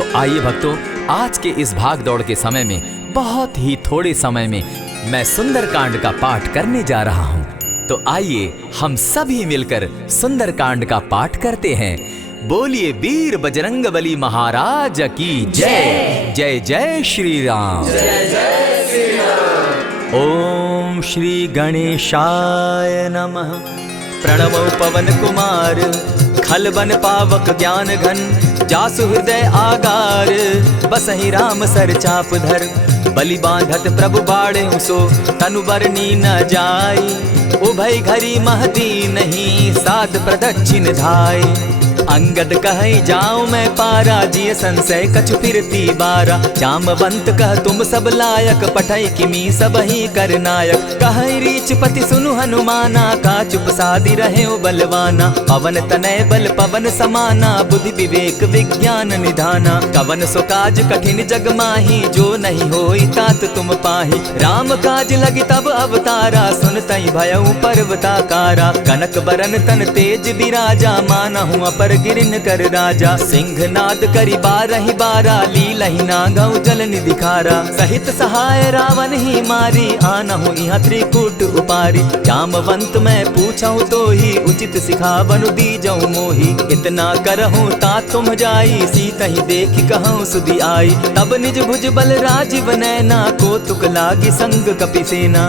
तो आइए भक्तों, आज के इस भाग दौड़ के समय में बहुत ही थोड़े समय में मैं सुंदरकांड का पाठ करने जा रहा हूँ। तो आइए हम सभी मिलकर सुंदरकांड का पाठ करते हैं। बोलिए वीर बजरंगबली महाराज की जय। जय जय श्री राम। जय जय श्री राम। ओम श्री गणेशाय नमः। प्रणवो पवन कुमार, खल बन पावक ज्ञान घन, जासु हृदय आगार, बसहि राम सर चाप धर, बलि बांधत प्रभु बाढ़े सो, तनु बरनी न जाई, उभय घरी महती नहीं, साध प्रदक्षिण धाई। अंगद कहे जाऊं मैं पारा, जिय संशय कछु फिरती बारा, जामवंत कह तुम सब लायक, पठै किमी सब ही कर नायक। कहे रीच पति सुनु हनुमाना, का चुप सादी रहे बलवाना, पवन तनय बल पवन समाना, बुद्धि विवेक विज्ञान निधाना। कवन सो काज कठिन जग माही, जो नहीं होई तात तुम पाही, राम काज लगी तब अवतारा, सुनतई भयउ पर्वताकारा। कनक बरन तन तेज बिराजा, मानहु अपर गिरिन कर राजा, सिंहनाद करी बारहि बारा, लीलहि नागौ जल निधि खारा। सहित सहाय रावण ही मारी, आनहु इहाँ त्रिकूट उपारी, जामवंत मैं पूछऊं तो ही, उचित सिखावनु दीजऊं मोही। इतना करहूं ता तुम जाई, सीतहि देखि कहूं सुधि आई, तब निज भुज बल राजीव नैना, कौतुक लागी संग कपिसेना।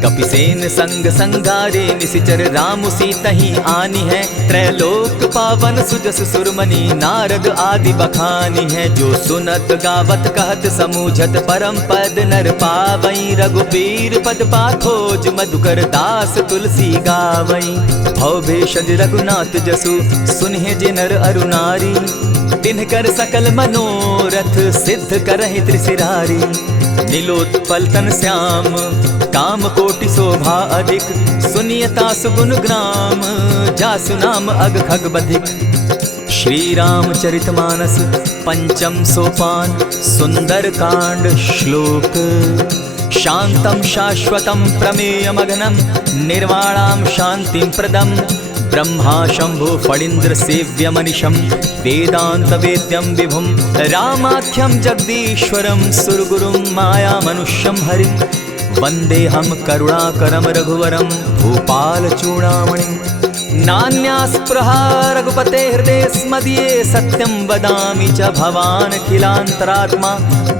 कपिसेन संग संगारे, निशिचर राम सीतहि आनी है, त्रैलोक पावन सुजस सुरमणि, नारद आदि बखानी है। जो सुनत गावत कहत समूझत, परम पद नर पावई, रघुबीर पद पाखोज, मधुकर दास तुलसी गावई। भव भेषज रघुनाथ जसु, सुनिहे जे नर अरु नारी, तिनकर सकल मनोरथ, सिद्ध करहि त्रिशिरारी। नीलोत्पल तन श्याम, काम कोटि शोभा अधिक, सुनियता सुगुण ग्राम, जासु नाम अग खग बधिक। श्री रामचरितमानस पंचम सोपान, सुंदरकांड श्लोक। शांतं शाश्वतं प्रमेयमघनं, निर्वाणां शांतिं प्रदं, ब्रह्मा शंभु फणीन्द्र सेव्य मनिशं, वेदांत वेद्यं विभुं, रामाख्यं जगदीश्वरं, सुरगुरुं माया मनुष्यं हरिं। वंदेहं करुणाकरं रघुवरं, भूपाल चूड़ामणिं। नान्यास्पृहा रघुपते हृदये स्मदीये, सत्यं वदामि च भवानखिलान्तरात्मा,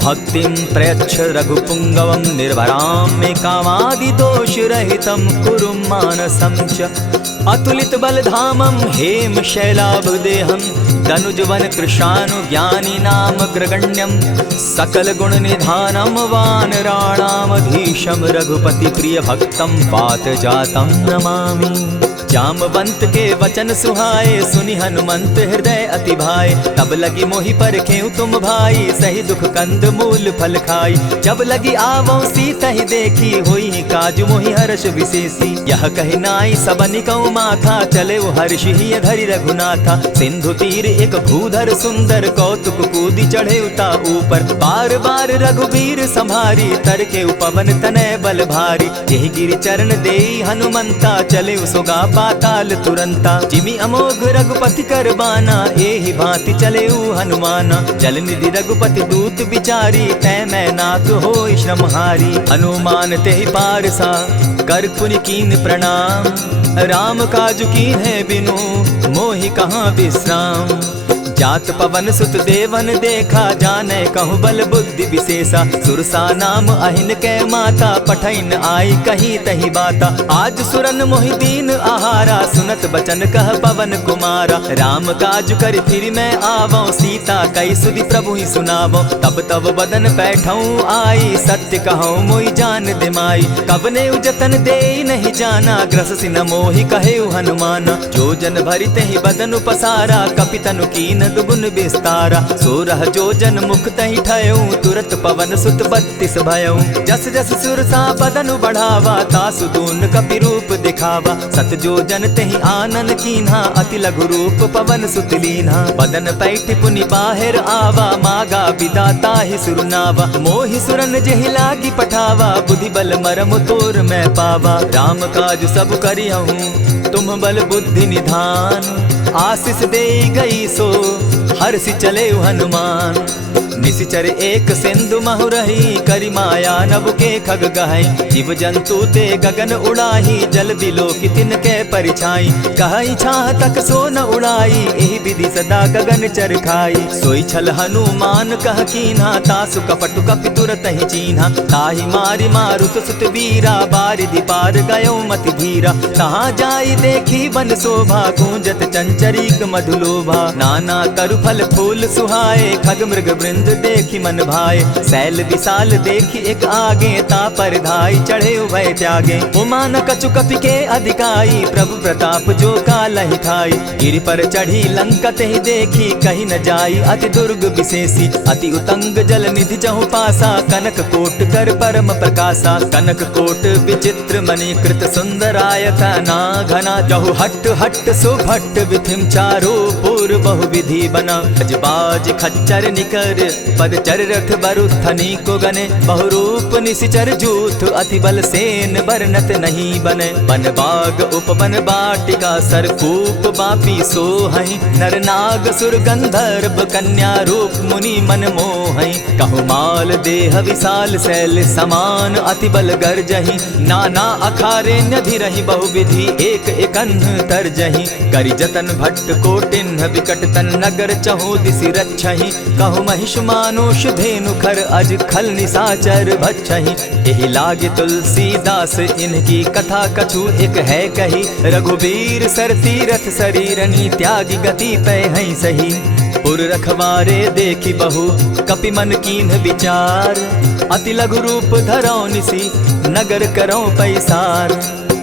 भक्तिं प्रयच्छ रघुपुङ्गवं, निर्भरां मे कामादिदोषरहितं, कुरु मानसं च। अतुलित बलधामं हेम शैलाभदेहं, तनुजवन कृशानुज्ञानी नाम ग्रगण्यं, सकल गुण निधानं वानराणामधीशं, रघुपति प्रिय भक्तं पात जातं नमामि। जामवंत के वचन सुहाए, सुनि हनुमंत हृदय अति भाए, तब लगी मोहि परखेउ तुम भाई, सही दुख कंद मूल फल खाई। जब लगी आवो सीतहि देखी, होई काज मोहि हर्ष विशेषी। यह कहि नाई सबनि कौ माथा, चले हर्षि हिय धरि रघुनाथा। सिंधु तीर एक भूधर सुंदर, कौतुक कूदि चढ़े उता ऊपर, बार बार रघुबीर संभारी, तर के पवन तनय बल भारी। यही गिरि चरण देई हनुमंता, चले सुगा पाताल तुरंता। जिमि अमोघ रघुपति कर बाना, एहि भांति चले हनुमाना। जल निधि रघुपति दूत बिचारी, तै मैं नाथ होई श्रमहारी। हनुमान तेहि पारसा, कर पुनि कीन प्रणाम, राम काज कीन है बिनु, मोहि कहाँ विश्राम। जात पवन सुत देवन देखा, जाने कहु बल बुद्धि विशेषा। सुरसा नाम अहिन कै माता, पठैन आई कही तही बाता। आज सुरन मोहि दीन आहारा, सुनत बचन कह पवन कुमारा। राम काज कर फिर मैं आवो, सीता कई सुधि प्रभु ही सुनावो। तब तब बदन बैठऊं आई, सत्य कहूँ मोहि जान दिमाई। कवने उजतन दे नहीं जाना, ग्रस सिन मोहि कहे हनुमाना। जो जन भरित ही बदन पसारा, कपितनु कीन दुगुन विस्तारा। सोरह जो जन मुख तहि ठयऊ, तुरत पवन सुत 32 भयऊ। जस जस सुरसा बदनु बढ़ावा, तासु दून कपि रूप दिखावा। सत जो जन तहि आनन कीन्हा, अति लघु रूप पवन सुत लीन्हा। बदन पैठ पुनि बाहिर आवा, मागा विदा ताहि सुरनावा। मोहि सुरन जेहि लागी पठावा, बुद्धि बल मरम तोर मैं पावा। राम काज सब करिहूँ, तुम बल बुद्धि निधान, आशीष दे गई सो हर्षि चले हनुमान। निशिचर एक सिंधु महु रही, करी माया नभ के खग गहई। जीव जंतु ते गगन उड़ाही, जल बिलो की तिनके परिछाई। कहई छाह तक सो न उड़ाई, एहि विधि सदा गगन चर खाई। सोई छल हनुमान कह कीन्हा, तासु कपटु कपि तुरत ही चीन्हा। ताहि मारि मारुत सुत वीरा, बारिधि पार गयो मति धीरा। तहाँ जाई देखी वन शोभा, गूंजत चंचरीक मधुलोभा। नाना तरु फल फूल सुहाए, खग मृग वृंद देखी मन भाए। सैल विशाल देखी एक आगे, तापर धाई चढ़े उभय त्यागे। उमान कछु कपि के अधिकाई, प्रभु प्रताप जो कालहि खाई। गिरि पर चढ़ी लंका तेहि देखी, कही न जाई अति दुर्ग विशेषी। अति उतंग जल निधि जहु पासा, कनक कोट कर परम प्रकाशा। कनक कोट विचित्र मणिकृत सुंदरायत ना घना। जहु हट हट सुभट विधिम चारो पूर बहु विधि बना। अजबाज खच्चर निकर पद चर रथ बरुथनी को गने। बहुरूप निशिचर जूथ, अति बल सेन बरनत नहीं बने। बन बाग उपवन बाटिका, सरकूप बापी सोहई। नर नाग सुर गंधर्व, कन्या रूप मुनि मन मोहई। कहु माल देह विशाल शैल समान, अति बल गर्जही। नाना अखारे नधिरहि, बहुविधि एक एकन्ह तरजही। करि जतन भट्ट कोटिन्ह, विकट तन नगर चहु दिसि रक्षहि। कहु महिष मानुष धेनु खर, अज खल निशाचर भक्षहि। एहि लागे तुलसीदास, इनकी कथा कछु एक है कही। रघुबीर सर तीरथ शरीरनी, त्यागी गति पै हई सही। पुर रखवारे देखी बहु, कपि मन कीन्ह विचार। अति लघु रूप धरौ निसी, नगर करौ पैसार।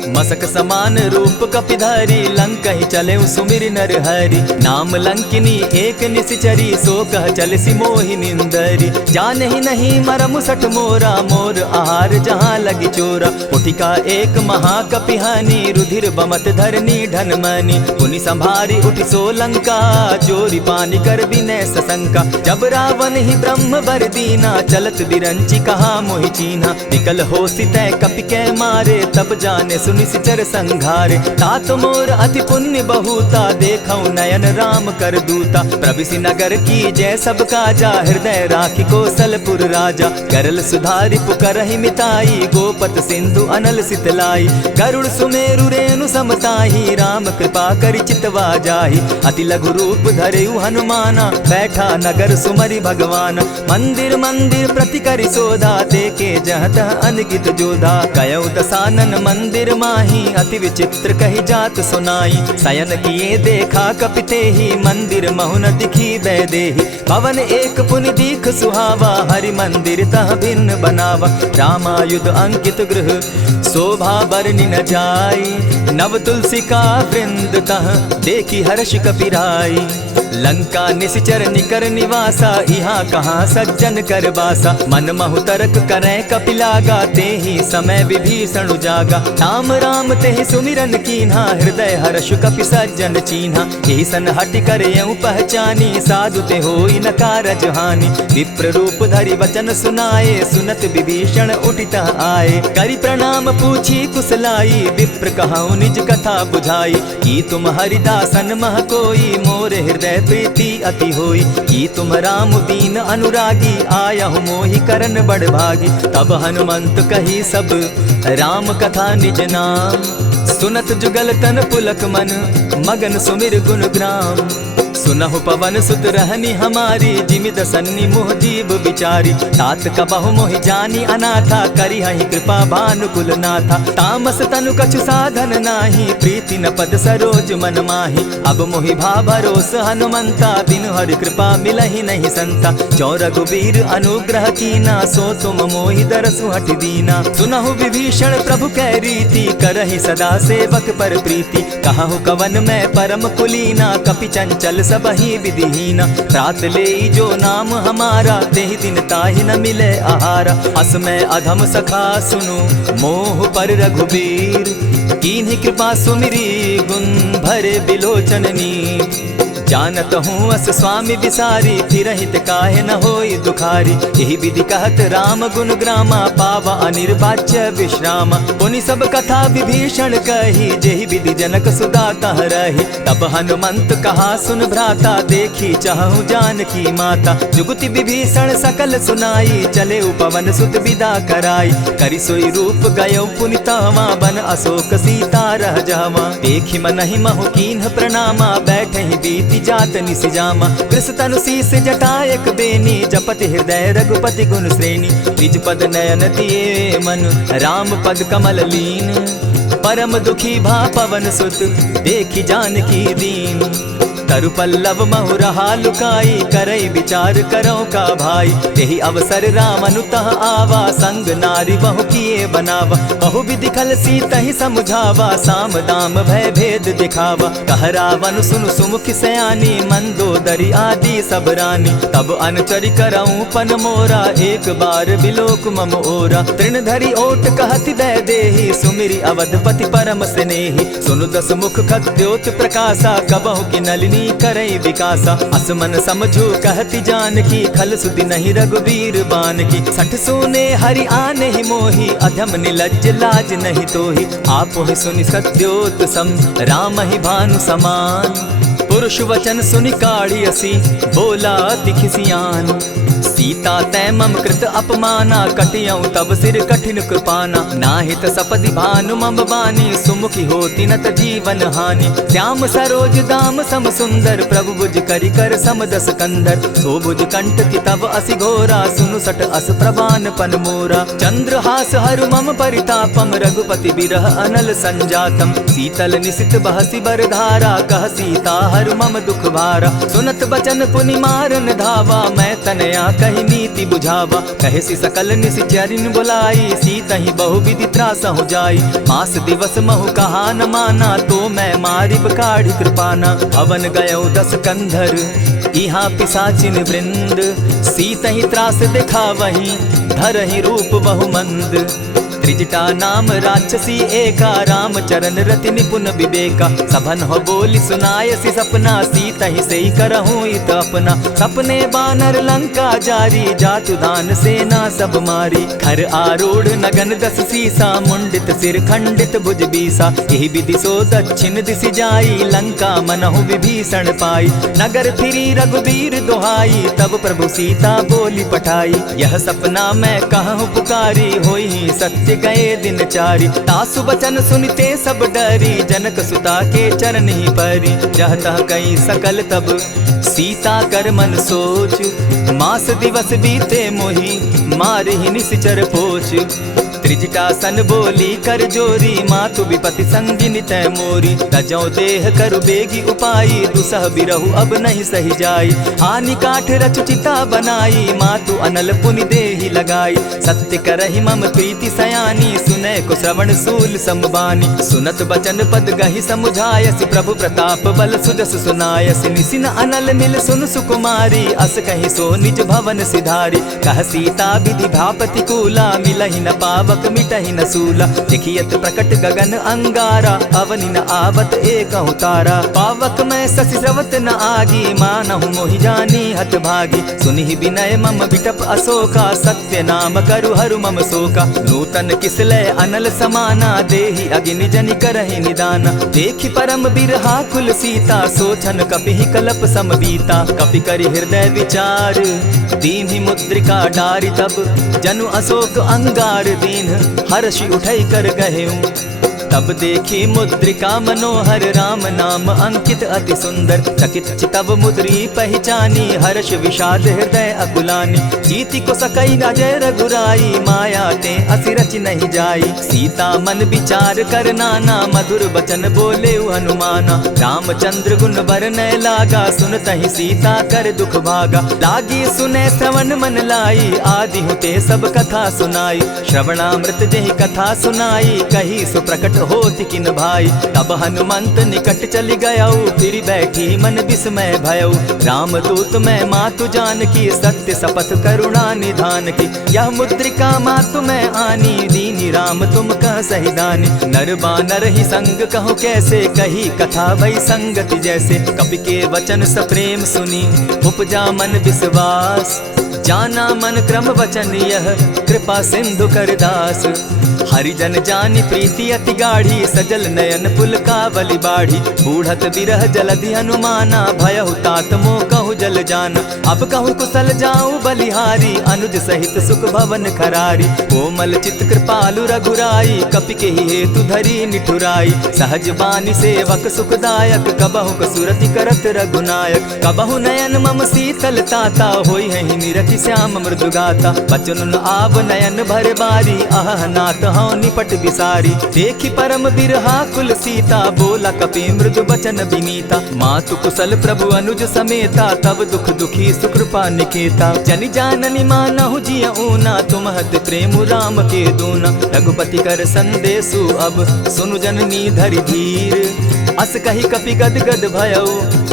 मसक समान रूप कपिधारी, लंकहि चले सुमिर नर हरि। नाम लंकिनी एक निशिचरी, सो कह चल सी मोहि निंदरी। जानहि नहीं मरम सठ मोरा, मोर आहार जहाँ लगी चोरा। उठिका एक महाकपिहानी, रुधिर बमत धरनी ढनमनी। पुनि संभारी उठि सो लंका, जोरी पानी कर विनय सशंका। जब रावण ही ब्रह्म बर दीना, चलत बिरंची कहा मोहि चीन्हा। निकल हो सितै कपि कै मारे, तब जाने सुनि निशिचर संघारे। तात मोर अति पुण्य बहुता, देखौ नयन राम कर दूता। प्रविशि नगर की जय सब काजा, हृदय राखी कौशलपुर राजा। करल सुधारि पुकरहि मिताई, गोपत सिंधु अनल सितलाई। गरुड़ सुमेरु रेणु समताही, राम कृपा करि चितवा जाहि। अति लघु रूप धरेउ हनुमाना, बैठा नगर सुमरि भगवान। मंदिर मंदिर प्रति करि सोधा, देखे जहत अनगित जोधा। कयौ दसानन मंदिर माही, अति विचित्र कही जात सुनाई। शयन किए देखा कपिते ही, मंदिर महु न दिखी वैदेही। भवन एक पुनि दीख सुहावा, हरि मंदिर तह भिन्न बनावा। रामायुध अंकित गृह, शोभा बरनि न जाई। नव तुलसी का वृंद तह, देखी हर्ष कपिराई। लंका निशिचर निकर निवासा, यहाँ कहाँ सज्जन कर बासा। मन महु तरक करै कपिलागा, तेहि समय विभीषण जागा। राम राम तेहि सुमिरन कीन्हा, हृदय हर्ष कपि सज्जन चीन्हा। एहि सन हटि कर यऊ पहचानी, साधु ते होई न कारज हानि। विप्र रूप धरि वचन सुनाए, सुनत विभीषण उठित आए। करि प्रणाम पूछी कुशलाई, विप्र कहौ निज कथा बुझाई। कि तुम हरिदासन मह कोई, मोरे हृदय प्रीति अति होई। कि तुम राम दीन अनुरागी, आयहु मोहि करन बड़ भागी। तब हनुमंत कही सब राम कथा निज नाम, सुनत जुगल तन पुलक मन, मगन सुमिर गुण ग्राम। सुनहु पवन सुत रहनी हमारी, जिमिद सन्नी मोह जीव विचारी। तात कबहु मोहि जानी अनाथा, करी हहि कृपा भानुकुल नाथा। तामस तनु कछु साधन नाही, प्रीति न पद सरोज मन माही। अब मोहि भा भरोस हनुमंता, बिनु हरि कृपा मिलहि नहीं संता। जो रघुबीर अनुग्रह कीना, सो तुम मोहि दरसु हठि दीना। सुनहु विभीषण प्रभु कै रीति, करहि सदा सेवक पर प्रीति। कहु कवन मैं परम कुलीना, कपि चंचल सबहि विधिहीना। रात ले जो नाम हमारा, तेहि दिन ताहि न मिले आहारा। अस मैं अधम सखा सुनु, मोह पर रघुबीर। कीन्हि कृपा सुमिरी, गुण भरे बिलोचन नीर। जानत हूँ अस स्वामी बिसारी, फिर हित काहे न होई दुखारी। यही विधि कहत राम गुण ग्रामा, पावा अनिर्वाच्य विश्राम। पुनि सब कथा विभीषण कही, जेहि विधि जनक सुदा तह रही। तब हनुमंत कहा सुन भ्राता, देखी चाहूँ जानकी माता। जुगति विभीषण सकल सुनाई, चले पवन सुत विदा कराई। करि सोई रूप गयो पुनि तहवा, बन अशोक सीता रह जावा। देखी मनहि महु कीन्ह प्रणामा, बैठे ही बीति जात निसि जामा। कृष तनु शीस जटायक बेनी, जपति हृदय रघुपति गुण श्रेणी। निज पद नयन दिए मन, राम पद कमल लीन। परम दुखी भा पवन सुत, देखी जानकी दीन। तरु पल्लव महु रहा लुकाई, करई विचार करो का भाई। यही अवसर राम अनुतः आवा, संग नारी बहु किए बनावा। बहु विधि खल सीतहि समुझावा, साम दाम भय भेद दिखावा। कह रावण सुनु सुमुखि सयानी, मंदोदरी आदि सब रानी। तब अनुचरि करऊं पन मोरा, एक बार बिलोक मम ओरा। तृण धरि ओट कहति दय देहि, सुमिरि अवधपति परम स्नेही। सुनु दस मुख खद्योत प्रकाशा, कबहु की नलिनी करई विकासा। असमन समझो कहती जानकी, खल सुधि नहीं रघुवीर बान की। सठ सोने हरि आने ही मोही, अधम निलज्ज लाज नहीं तोही। आप ही सुनि सत्योत सम, राम ही भानु समान। पुरुष वचन सुनि काढ़ियसी, बोला अति खिसियान। सीता तै मम कृत अपमाना, कटियऊं तब सिर कठिन कृपाना। नाहित सपदि भानु मम बानी, सुमुखी होती नत जीवन हानि। श्याम सरोज दाम सम सुंदर, प्रभु भुज करि कर सम दस कंधर। सो भुज कंठ की तब असि घोरा, सुनु सट अस प्रभान पन मोरा। चंद्रहास हरु मम परितापम, रघुपति बिरह अनल संजातम। शीतल निशित बहसी बरधारा, कह सीता हरु मम दुख भारा। सुनत बचन पुनि मारन धावा, मैं तनया कही नीति बुझावा। कहे सी सकल निशिचरिन बुलाई, सीतहि बहु विधि त्रास हो जाई। मास दिवस महु कहा न माना, तो मैं मारिब काढ़ी कृपाना। हवन गयो दस कंधर, इहाँ पिशाचिन वृंद। सीतहि त्रास दिखावहि, धरहि रूप बहु मंद। त्रिजटा नाम राक्षसी एका, राम चरण रति निपुण विवेका। सभन हो बोली सुनायसी सपना, सीतहि सेई करहूँ इत अपना। सपने बानर लंका जारी, जातु दान सेना सब मारी। खर आरूढ़ नगन दस सीसा, मुंडित सिर खंडित भुज बीसा। यही विधि सो दक्षिण दिशि जाई, लंका मनहु विभीषण पाई। नगर फिरी रघुवीर दुहाई, तब प्रभु सीता बोली पठाई। यह सपना मैं कहूँ पुकारी, होई सत्य गए दिन चारी। तासु बचन सुनते सब डरी, जनक सुता के चरण ही परी। जहतः कई सकल तब सीता कर मन सोच, मास दिवस बीते मोही, मार ही निश्चर पोच। त्रिजटासन बोली कर जोरी, मातु विपति संगिनी तै मोरी। तजौ देह करु बेगी उपाई, दुसह बिरहु अब नहीं सही जाई। हानि काठ रच चिता बनाई, मातु अनल पुनि देहि लगाई। सत्य करहि मम प्रीति सयानी, सुनै को श्रवण सूल समबानी। सुनत बचन पद गहि समुझायसि, प्रभु प्रताप बल सुजस सुनायसि। निसिन अनल मिल सुन सुकुमारी, अस कहि सो निज भवन सिधारी। कह सीता विधि भापति कूला, मिलहि न पावक मिटहि न सूला। देखियत प्रकट गगन अंगारा, अवनि न आवत एकहु तारा। पावक मैं शशि स्रवत न आगी, मानहु मोहि जानी हत भागी। सुनिहि विनय मम बिटप अशोका, सत्य नाम करु हरु मम शोका। नूतन किसलय अनल समाना, देहि अगिनि जनि करहि निदाना। देखि परम बिरहा कुल सीता, सोचन कपिहि कलप समबीता। कपि करि हृदय विचार, दीन्हि मुद्रिका डारि। तब जनु अशोक अंगार दीन, हर्षि उठै कर गहेऊं। तब देखी मुद्रिका मनोहर, राम नाम अंकित अति सुंदर। चकित चितव मुद्री पहचानी, हर्ष विषाद हृदय अकुलानी। जीति को सकई अजय रघुराई, माया ते असि रचि नहीं जाई। सीता मन विचार कर नाना, मधुर बचन बोले हनुमाना। रामचंद्र गुण बरनय लागा, सुनतहि सीता कर दुख भागा। लागी सुने श्रवण मन लाई, आदि हुते सब कथा सुनाई। श्रवणामृत जेहि कथा सुनाई, कही सो प्रकट होति किन भाई। तब हनुमंत निकट चली गयऊ, फिर बैठी मन विस्मय भयऊ। राम दूत मैं मातु जानकी, सत्य शपथ करुणा निधान की। यह मुद्रिका मातु मैं आनी, दीन कीनी राम तुम कह सही दानी। नर बानर ही संग कहो कैसे, कही कथा भई संगति जैसे। कपि के वचन सप्रेम सुनी उपजा मन विश्वास, जाना मन क्रम वचन यह कृपा सिंधु कर दास। हरिजन जानी प्रीति अति गाढ़ी, सजल नयन पुल कावली बाढ़ी। बूढ़त बिरह जलधि हनुमाना, भयहु तात मोह कहु जल जाना। अब कहु कुशल जाऊं बलिहारी, अनुज सहित सुख भवन खरारी। कोमल चित कृपालु रघुराई, कपि के ही हेतु धरी निठुराई। सहज बानी सेवक सुखदायक, कबहु कसुरति करत रघुनायक। कबहु नयन मम शीतल ताता, होई है निरखि श्याम मृदु गाता। बचन आव नयन भर बारी, आह नाथ हौ निपट बिसारी। देखी परम बिरहा कुल सीता, बोला कपि मृदु बचन विनीता। मातु कुशल प्रभु अनुज समेता, तब दुख दुखी सुकृपा निकेता। जनि जाननी मानहु जिय ऊना, तुम हत प्रेम राम के दूना। रघुपति कर संदेशु अब सुनु जननी धरि धीर। अस कही कपि गद गद भयउ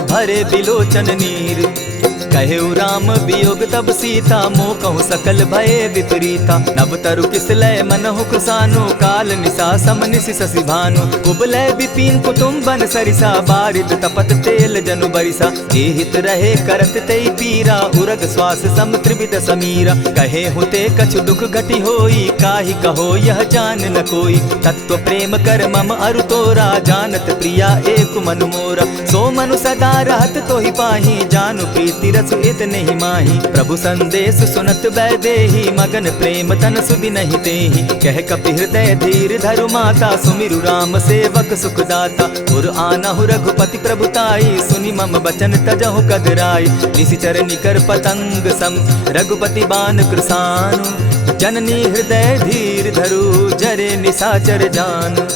भरे बिलोचन नीर। कहेउ राम वियोग तब सीता, मोह कहूँ सकल भये विपरीता। नव तरु किसलय मनहु कृसानु, काल निशा समनिशि शशि भानु। कुबलय विपिन कुटुम्बन सरिसा, बारिद तपत तेल जनु बरिसा। जे हित रहे करत तेई पीरा, उरग श्वास सम त्रिविध समीरा। कहे हुते कछु दुख घटी होई, काहि कहो यह जान न कोई। तत्व प्रेम कर मम अरु तोरा, जानत प्रिया एक मनु मोरा। सो मनु सदा रहत तोहि पाही, जानु प्रीति रसु इतने ही माही। प्रभु संदेश सुनत बैदेही, मगन प्रेम तन सुधि नहीं तेहि। कह कपि हृदय धीर धरु माता, सुमिरु राम सेवक सुखदाता। उर आनहु रघुपति प्रभुताई, सुनि मम बचन तजहु कदराई। निशिचर निकर पतंग सम रघुपति बान कृसानु। जननी हृदय धीर धरु जरे निशाचर जान।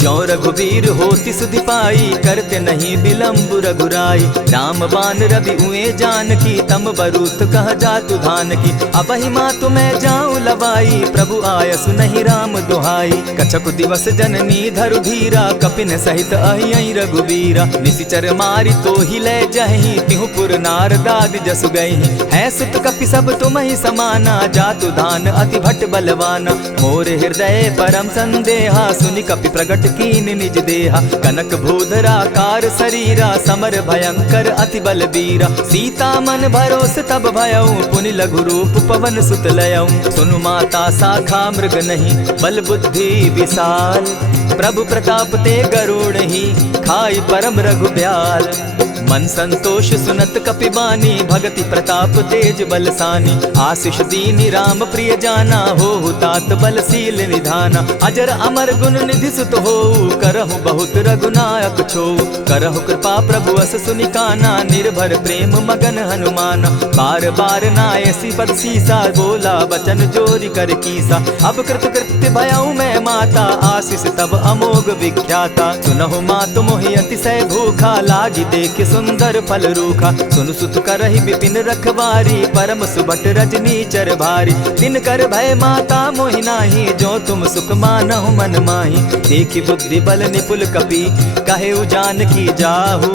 ज्यों रघुवीर होति सुधि पाई, करते नहीं विलम्ब रघुराई। राम बान रवि उए जानकी, तम बरूथ कह जातु धान की। अबहि मातु मैं जाऊं लवाई, प्रभु आयसु नहीं राम दुहाई। कछक दिवस जननी धरु धीरा, कपिन सहित अहियहि रघुवीरा। निशिचर मारि तो ही ले जहि, तिहुपुर नारदादि जसु गहि। है सुत कपि सब तुम ही समाना, जातु धान अति भट बलवाना। मोर हृदय परम संदेहा, सुनि कपि प्रगट कीन निज देहा। कनक भूधराकार शरीरा, समर भयंकर अति बलबीरा। सीता मन भरोस तब भयउ, पुनि लघु रूप पवन सुत लयउ। सुनु माता शाखा मृग नहीं, बल बुद्धि विशाल। प्रभु प्रताप ते गरुड़ ही, खाई परम रघु ब्याल। मन संतोष सुनत कपि बानी, भगति प्रताप तेज बलसानी। आशीष दीनी राम प्रिय जाना, हो तात बलशील निधाना। अजर अमर गुण निधि सुत हो, करहु बहुत रघुनायक छो। करहु कृपा प्रभु अस सुनि काना, निर्भर प्रेम मगन हनुमाना। बार बार नायसी पद सीसा, बोला बचन जोरि कर कीसा। अब कृत कृत्य भयउ मैं माता, आशीष तब अमोघ विख्याता। सुनहु मातु मोहि अतिशय भूखा, लागी देख सुंदर फल रूखा। सुन सुत करहि विपिन रखवारी, परम सुबट रजनी चर भारी। दिन कर भय माता मोहि नाही, जो तुम सुख मानहु मन माही। देखि बुद्धि बल निपुल कपि, कहेउ जानकी जाहु।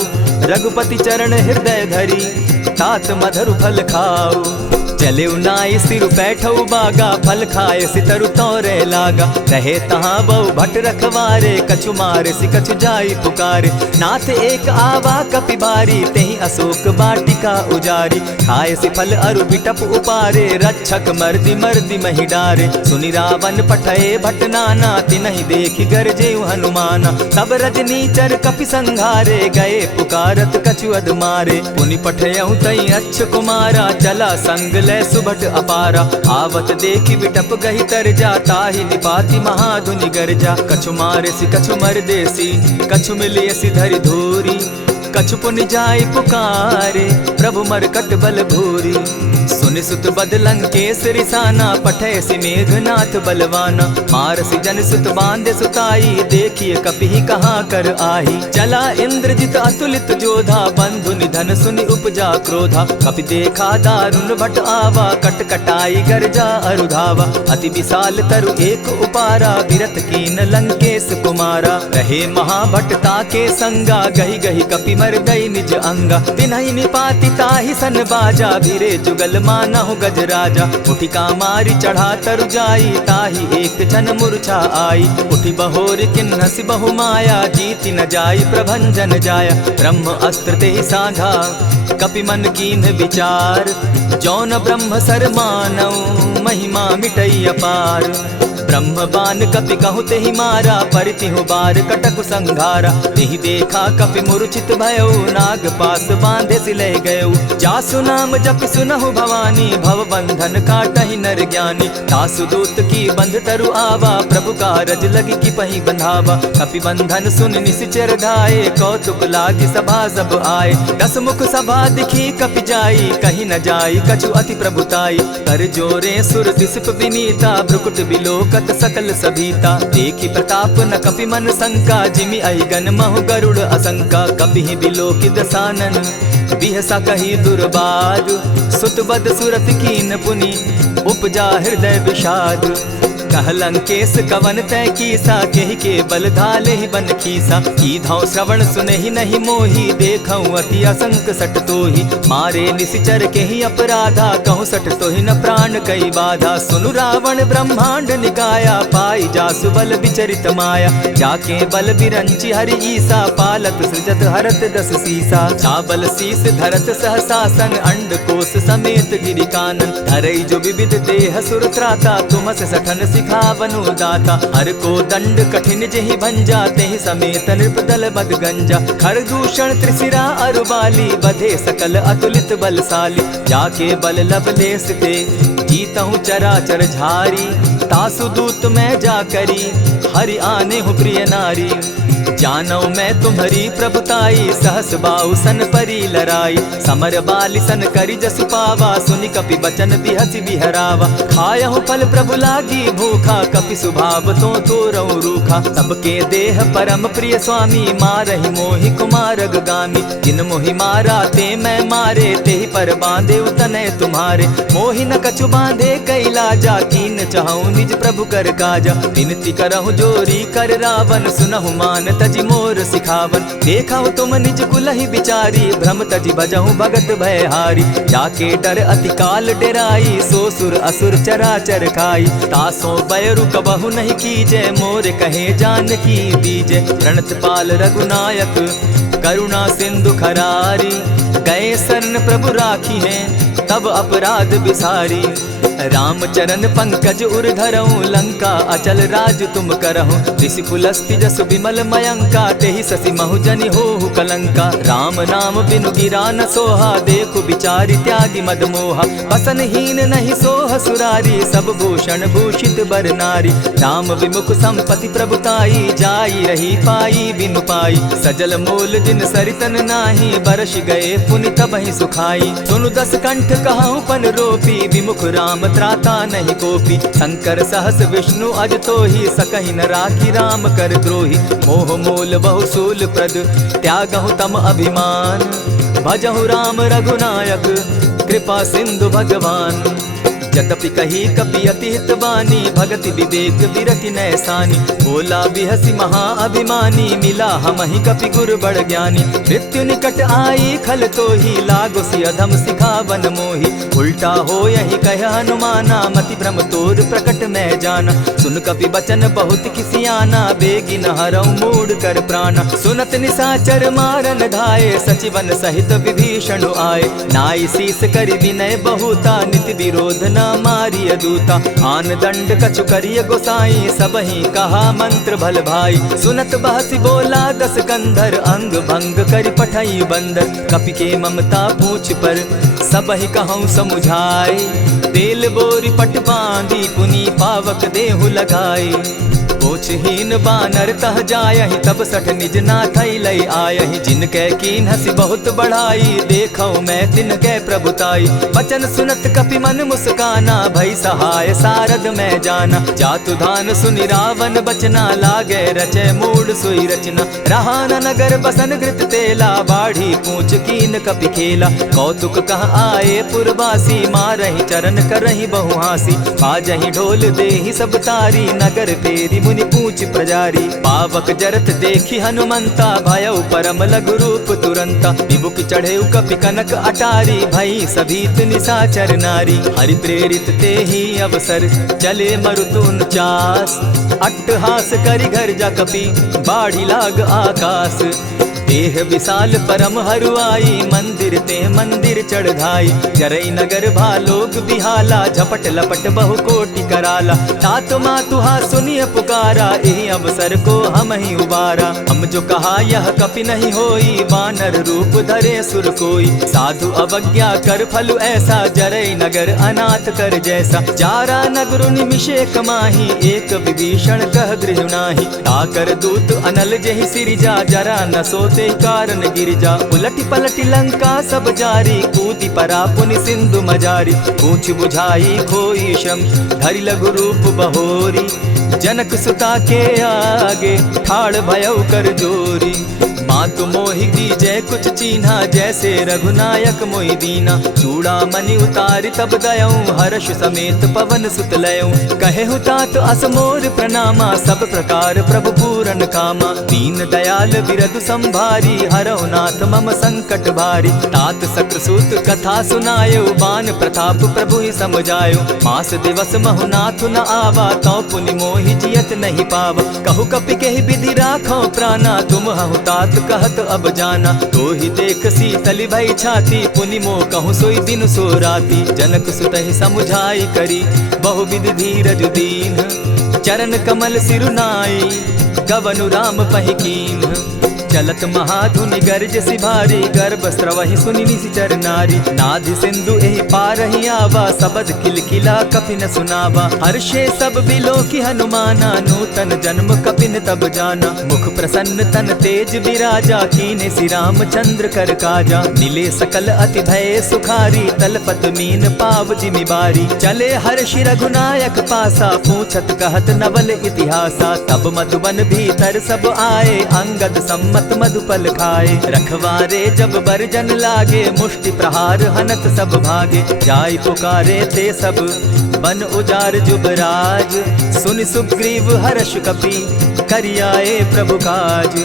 रघुपति चरण हृदय धरी, तात मधुर फल खाऊ। चले नाई सिर बैठऊ बागा, फल खाए सितरु तोरे लागा। रहे तहाँ बहु भट रखवारे, कछु मारे सि कछु जाई पुकारे। नाथ एक आवा कपि बारी, तेहि अशोक बाटिका उजारी। खाए सि फल अरु बिटप उपारे, रक्षक मर्दि मर्दि महि डारे। सुनि रावण पठये भट नाना, तिनहि देखि गरजेउ हनुमाना। तब रजनीचर कपि संघारे, गए पुकारत कछु अधमारे। पुनि पठयउ तई अच्छ कुमारा, चला संग सुबट अपारा। आवत देखि बिटप गहि तर जा, ताहि निपाति महाधुनि गर्जा। कछु मारे सि कछु मर देसी, कछु मिलियसि धरि धूरी। कछु पुनि जाई पुकारे, प्रभु मरकट बल भूरी। सुनि सुत बद लंकेश रिसाना, पठय सि मेघनाथ बलवाना। मारसि जन सुत बांधे सुताई, देखिए कपि कहाँ कर आही। चला इंद्रजित अतुलित जोधा, बंधु निधन सुनि उपजा क्रोधा। कपि देखा दारुण भट आवा, कट कटाई गर्जा अरुधावा। अति विशाल तरु एक उपारा, विरत कीन लंकेश कुमारा। रहे महाभटता के संगा, गहि गहि कपि मर दई निज अंगा। तिन्हि निपाति ताहि सन बाजा, भिरे जुगल मान मानहु गज राजा। उठिका मारी चढ़ा तरु जाई, ताही एक जन मूर्छा आई। उठी बहोर किन्हसि बहु माया, जीति न जाई प्रभंजन जाया। ब्रह्म अस्त्र ते साधा, कपि मन कीन्ह विचार। जौन ब्रह्म सर मानौ, महिमा मिटई अपार। ब्रह्म बान कपि कहु तेहि मारा, परितिहु बार कटक संघारा। तेहि देखा कपि मूर्छित भयउ, नाग पास बांधे सिले गयउ। जासु नाम जपि सुनहु भवानी, भव बंधन काटहि नर ज्ञानी। तासु दूत की बंध तरु आवा, प्रभु कारज लगी की पही बंधावा। कपि बंधन सुन निसिचर धाये, कौतुक लागी सभा सब आए। दस मुख सभा दिखी कपि जाई, कहीं न जाई कछु अति प्रभुताई। कर जोरे सुर दिसप विनीता, भ्रुकुट बिलोकत सकल सभीता। देखी प्रताप न कपि मन शंका, जिमि अहिगन महु गरुड़ असंका। कपि बिलोकि दसानन, बिहसा कही दुर्बाद। सुत बद सुरत कीन पुनि, उपजा हृदय विषाद। कहलंकेश कवन तय कीसा, केहि के बल धाले ही बन खीसा। कीधौ श्रवण सुने ही नहीं मोही, देखऊं अति असंक सट तोही। मारे निसिचर केहि अपराधा, कहूँ सट तोहि न प्राण कई बाधा। सुनु रावण ब्रह्मांड निकाया, पाई जासु बल विचरित माया। जाके बल बिरंची हरि ईसा, पालत सृजत हरत दस सीसा। चाबल शीस धरत सहसासन, अंड कोश समेत गिरि कानन। धरई जो विविध देह सुर त्राता, तुमस सठन सिखावनु दाता। हर को दंड कठिन जेहि भंजा, तेहि समेत नृपदल बद गंजा। खरदूषण त्रिशिरा अरुबाली, बधे सकल अतुलित बलशाली। जाके बल लवलेस ते, जीतहु चराचर झारी। तासु दूत मैं जा करी, हरि आने हूँ प्रिय नारी। जानौ मैं तुम्हारी प्रभुताई, सहस बाहु सन परी लराई। समर बाली सन करी जसु पावा, सुनि कपि बचन बिहसि बिहरावा। खायहु फल प्रभु लागी भूखा, कपि सुभाव तो तोरऊ रूखा। सबके देह परम प्रिय स्वामी, मारहि मोहि कुमारग गामी। जिन मोहि मारा ते मैं मारे, तेहि पर बांधे उतने तुम्हारे। मोहि न कछु बांधे कैलाजा, कीन चाहूं निज प्रभु कर काजा। विनती करहु जोरी कर रावण, सुनहु मान तजि मोर सिखावन। देखहु तुम निज कुलहि बिचारी, भ्रम तजि भजहु भगत भयहारी। जाके डर अति काल डेराई, सो सुर असुर चराचर खाई। तासो बैरु कबहु नहीं कीजे, मोर कहे जानकी दीजे। प्रणत पाल रघुनायक, करुणा सिंधु खरारी। गए शरण प्रभु राखी हैं, तब अपराध बिसारी। रामचरण पंकज उर धरऊं, लंका अचल राज तुम करहूं। ऋषि पुलस्ति जस विमल मयंका, तेहि ससि महु जनि होहु कलंका। राम नाम बिनु गिरा न सोहा, देखु बिचारी त्यागी मद मोहा। बसनहीन नहीं सोह सुरारी, सब भूषण भूषित बर नारी। राम विमुख संपति प्रभुताई, जाई रही पाई बिनु पाई। सजल मोल जिन सरितन नाही, बरस गए पुनि तबहि सुखाई। सुनु दस कंठ कहूँ पन रोपी, विमुख राम त्राता नहीं कोपी। शंकर सहस विष्णु अज तोहि, सकहि न राखी राम कर द्रोही। मोह मोल बहु सूल प्रद, त्यागहु तम अभिमान। भजहु राम रघुनायक, कृपा सिंधु भगवान। जतपि कही कपि अति हितवानी, भगति विवेक विरति नैसानी। बोला बिहसि महा अभिमानी, मिला हमहि कपि गुर बड़ ज्ञानी। मृत्यु निकट आई खल तोहि, लागो सि अधम सिखावन मोहि। उल्टा हो यही कह हनुमाना, मति भ्रम तोर प्रकट मैं जाना। सुन कपि बचन बहुत किसियाना, बेगी न हरऊ मूड कर प्राणा। सुनत निसाचर मारन धाये, सचिवन सहित विभीषण आए। नाई शीस करि विनय बहुता, नित विरोध न मारिय दूता। आन दंड कछु करिय गोसाई, सबहि कहा मंत्र भल भाई। सुनत बहसि बोला दस कंधर, अंग भंग करि पठई बंदर। कपि के ममता पूछ पर, सबहि कहूँ समुझाए। तेल बोरी पट बांधी, पुनि पावक देहु लगाई। पोछहीन बानर तह जायहि, तब सठ निज नाथई लई आयहि। जिनकै कीन हसी बहुत बढ़ाई, देखौ मैं तिनकै प्रभुताई। बचन सुनत कपि मन मुस्काना, भई सहाय सारद मैं जाना। जातु धान सुनि रावण बचना, लागे रचय मूड सोई रचना। रहा न नगर बसन घृत तेला, बाढ़ी पूछ कीन कपि खेला। कौतुक कह आए पुरवासी, मारहि चरण करहि बहु हासी। बाजहि ढोल देहि सब तारी, नगर फेरी मुनि पूछ प्रजारी। पावक जरत देखी हनुमंता, भयउ परम लघु रूप तुरंता। विमुख चढ़े कपि कनक अटारी, भई सभीत निशाचर नारी। हरि प्रेरित ते ही अवसर, चले मरुत 49। अट्टहास करि घर जा कपि, बाढ़ी लाग आकाश। देह विशाल परम हरुआई, मंदिर ते मंदिर चढ़ाई। जरई नगर भालोग बिहाला, झपट लपट बहु कोटि कराला। तात मातुहा सुनिय पुकारा, एहि अवसर को हम ही उबारा। हम जो कहा यह कपि नहीं होई, वानर रूप धरे सुर कोई। साधु अवज्ञा कर फल ऐसा, जरई नगर अनाथ कर जैसा। जारा नगर निमिषे कमाही, एक विभीषण कह गृह नाही। ताकर दूत अनल जहि सिरिजा, जरा न सोते कारण गिरजा। उलटी पलटी लंका सब जारी, कूदी परा पुनि सिंधु मजारी। पूछ बुझाई खोई श्रम, धरि लघु रूप बहोरी। जनक सुता के आगे, ठाड़ भयउ कर जोरी। मातु मोहि दीजै कुछ चीन्हा, जैसे रघुनायक मोहि दीना। चूड़ा मणि उतारि तब गयऊँ, हर्ष समेत पवन सुत लयऊँ। कहे तात असमोर प्रणामा, सब प्रकार प्रभु पूरन कामा। दीन दयाल बिरदु संभारी, हरौ नाथ मम संकट भारी। तात सक्रसूत कथा सुनायो, बान प्रताप प्रभु ही समझायो। मास दिवस महु नाथ न आवा, तौ पुनि मोहि जियत नहीं पावा। कहु कपि केहि विधि राखो प्राणा, तुम हहु तात कहत अब जाना। तो ही देख शीतल भई छाती, पुनि मो कहूँ सोई दिन सो राती। जनक सुतहि समुझाई करी, बहु विधि धीरज दीन। चरण कमल सिरुनाई, गवनु राम पहि कीन्ह। चलत महाधुनि गर्ज सिभारी, गर्भ स्रवहि सुनि निशिचर नारी। नाधि सिंधु एहि पारहि आवा, सबद किलकिला कपि न सुनावा। हर्षे सब बिलो की हनुमाना, नूतन जन्म कपिन तब जाना। मुख प्रसन्न तन तेज विराजा, कीने श्री रामचंद्र कर काजा। मिले सकल अति भय सुखारी, तलपत मीन पाव जिमि बारी। चले हर्षि रघुनायक पासा, पूछत कहत नवल इतिहासा। तब मधुबन भीतर सब आए, अंगद सम्मत मधुपल खाए। रखवारे जब बरजन लागे, मुष्टि प्रहार हनत सब भागे। जाय पुकारे ते सब, बन उजार जुबराज। सुनि सुग्रीव हर्ष कपि, करियाए प्रभु काज।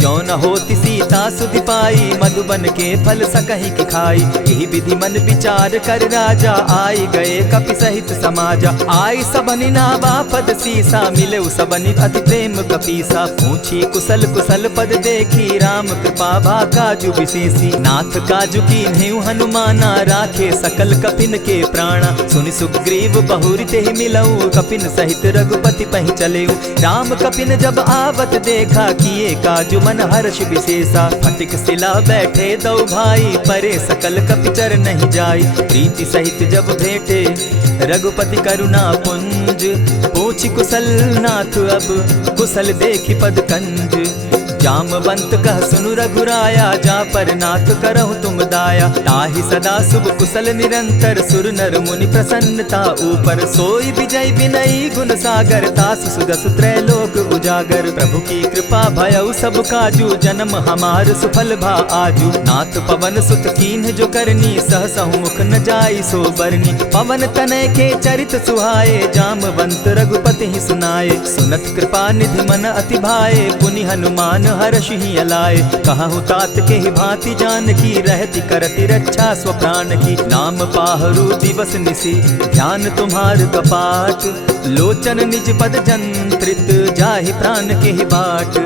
जो न होती सीता सुधि पाई, मधुबन के फल सकहि की खाई। यही विधि मन विचार कर राजा, आई गए कपि सहित समाजा। आई सबनि नावा पद सीसा, मिले सबनि अति प्रेम कपीसा। पूछी कुशल कुशल पद देखी, राम कृपा भा काजु विशेषी। नाथ काजु कीन्हेउ हनुमाना, राखे सकल कपिन के प्राणा। सुनि सुग्रीव बहुरि तेहि मिलऊ, कपिन सहित रघुपति पहि चलेऊ। राम कपिन जब आवत देखा, किए काजु मन हर्ष विशेषा। फटिक सिला बैठे दो भाई, परे सकल कपिचर नहीं जाई। प्रीति सहित जब भेटे, रघुपति करुणा पुंज। पूछि कुशल नाथ अब, कुशल देखि पद कंज। जामवंत कह सुनु रघुराया, जा पर नाथ करहु तुम दाया। ताहि सदा शुभ कुशल निरंतर, सुर नर मुनि प्रसन्नता ऊपर। सोई विजय विनयी गुण सागर, तास सुदस त्रैलोक उजागर। प्रभु की कृपा भयउ सब काजू, जन्म हमार सुफल भा आजू। नाथ पवन सुत कीन्ह जो करनी, सहसहु मुख न जाई सो बरनी। पवन तनय के चरित सुहाए, जामवंत रघुपति ही सुनाए। सुनत कृपा निधि मन अति भाए, पुनि हनुमान हर्ष ही अलाए। कहूँ तात के ही भांति जानकी, रहती करती रक्षा स्वप्राण की। नाम पाहरु दिवस निसी, ध्यान तुम्हार कपाट। लोचन निज पद जंत्रित, जाहि प्राण के ही बाट।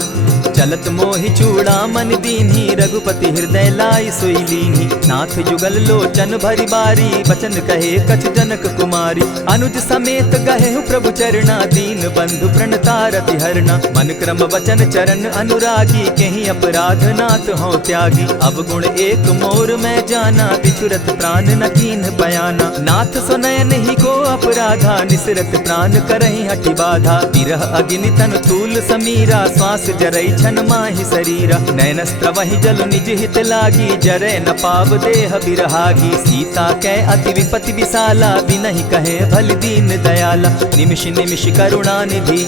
चलत मोहि चूड़ामन दीन्ही, रघुपति हृदय लाई सोई लीन्ही। नाथ जुगल लोचन भरी बारी, बचन कहे कछ जनक कुमारी। अनुज समेत गहे प्रभु चरणा, दीन बंधु प्रणतारति हरना। मन क्रम वचन चरण अनुरागी, कहीं अपराध नाथ हो त्यागी। अब गुण एक मोर मैं जाना, बिछुरत प्राण न कीन्ह बयाना। नाथ सुनयन ही को अपराधा, निसरत प्राण करहि हठि बाधा। विरह अग्नि तन तूल समीरा, श्वास जरई छन माहि शरीरा। नैनस्त्र वहि जल निज हित लागी, जरै न पाव देह बिरहागी। सीता कै अति विपति विशाला, बिनहि कहे भल दीन दयाला। निमिष निमिष करुणा निधि,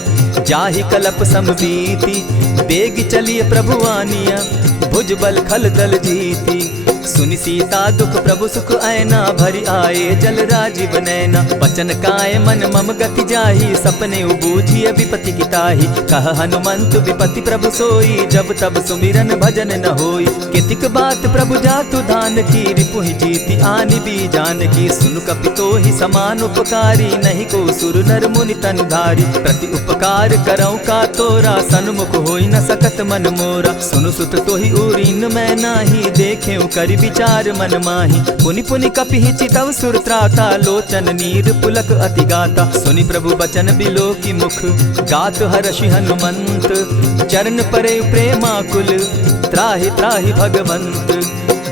जाहि कलप समबीति। बेग चलिए प्रभु आनिया, भुज बल खल दल जीती। सुनि सीता दुख प्रभु सुख ऐना, भरि आए जल राजीव नैना। बचन काय मन मम गति जाहि, सपने बूझिय विपति की ताहि। कह हनुमंत विपति प्रभु सोई, जब तब सुमिरन भजन न होई। कितिक बात प्रभु जातु धान की, रिपुहि जीति आनि भी जान की। सुनु कपितो ही समान उपकारी, नहीं को सुर नर मुनि तन धारी। प्रति उपकार करऊँ का तोरा, सन्मुख होई न सकत मन मोरा। सुनु सुत तोहि उरीन मैं नाही, देखे करि विचार मन माही। पुनि पुनि कपिहि चितव सुर त्राता, लोचन नीर पुलक अति गाता। सुनि प्रभु बचन बिलो की मुख, गात हर्षि हनुमंत। चरण परे प्रेमाकुल, त्राहि त्राहि भगवंत।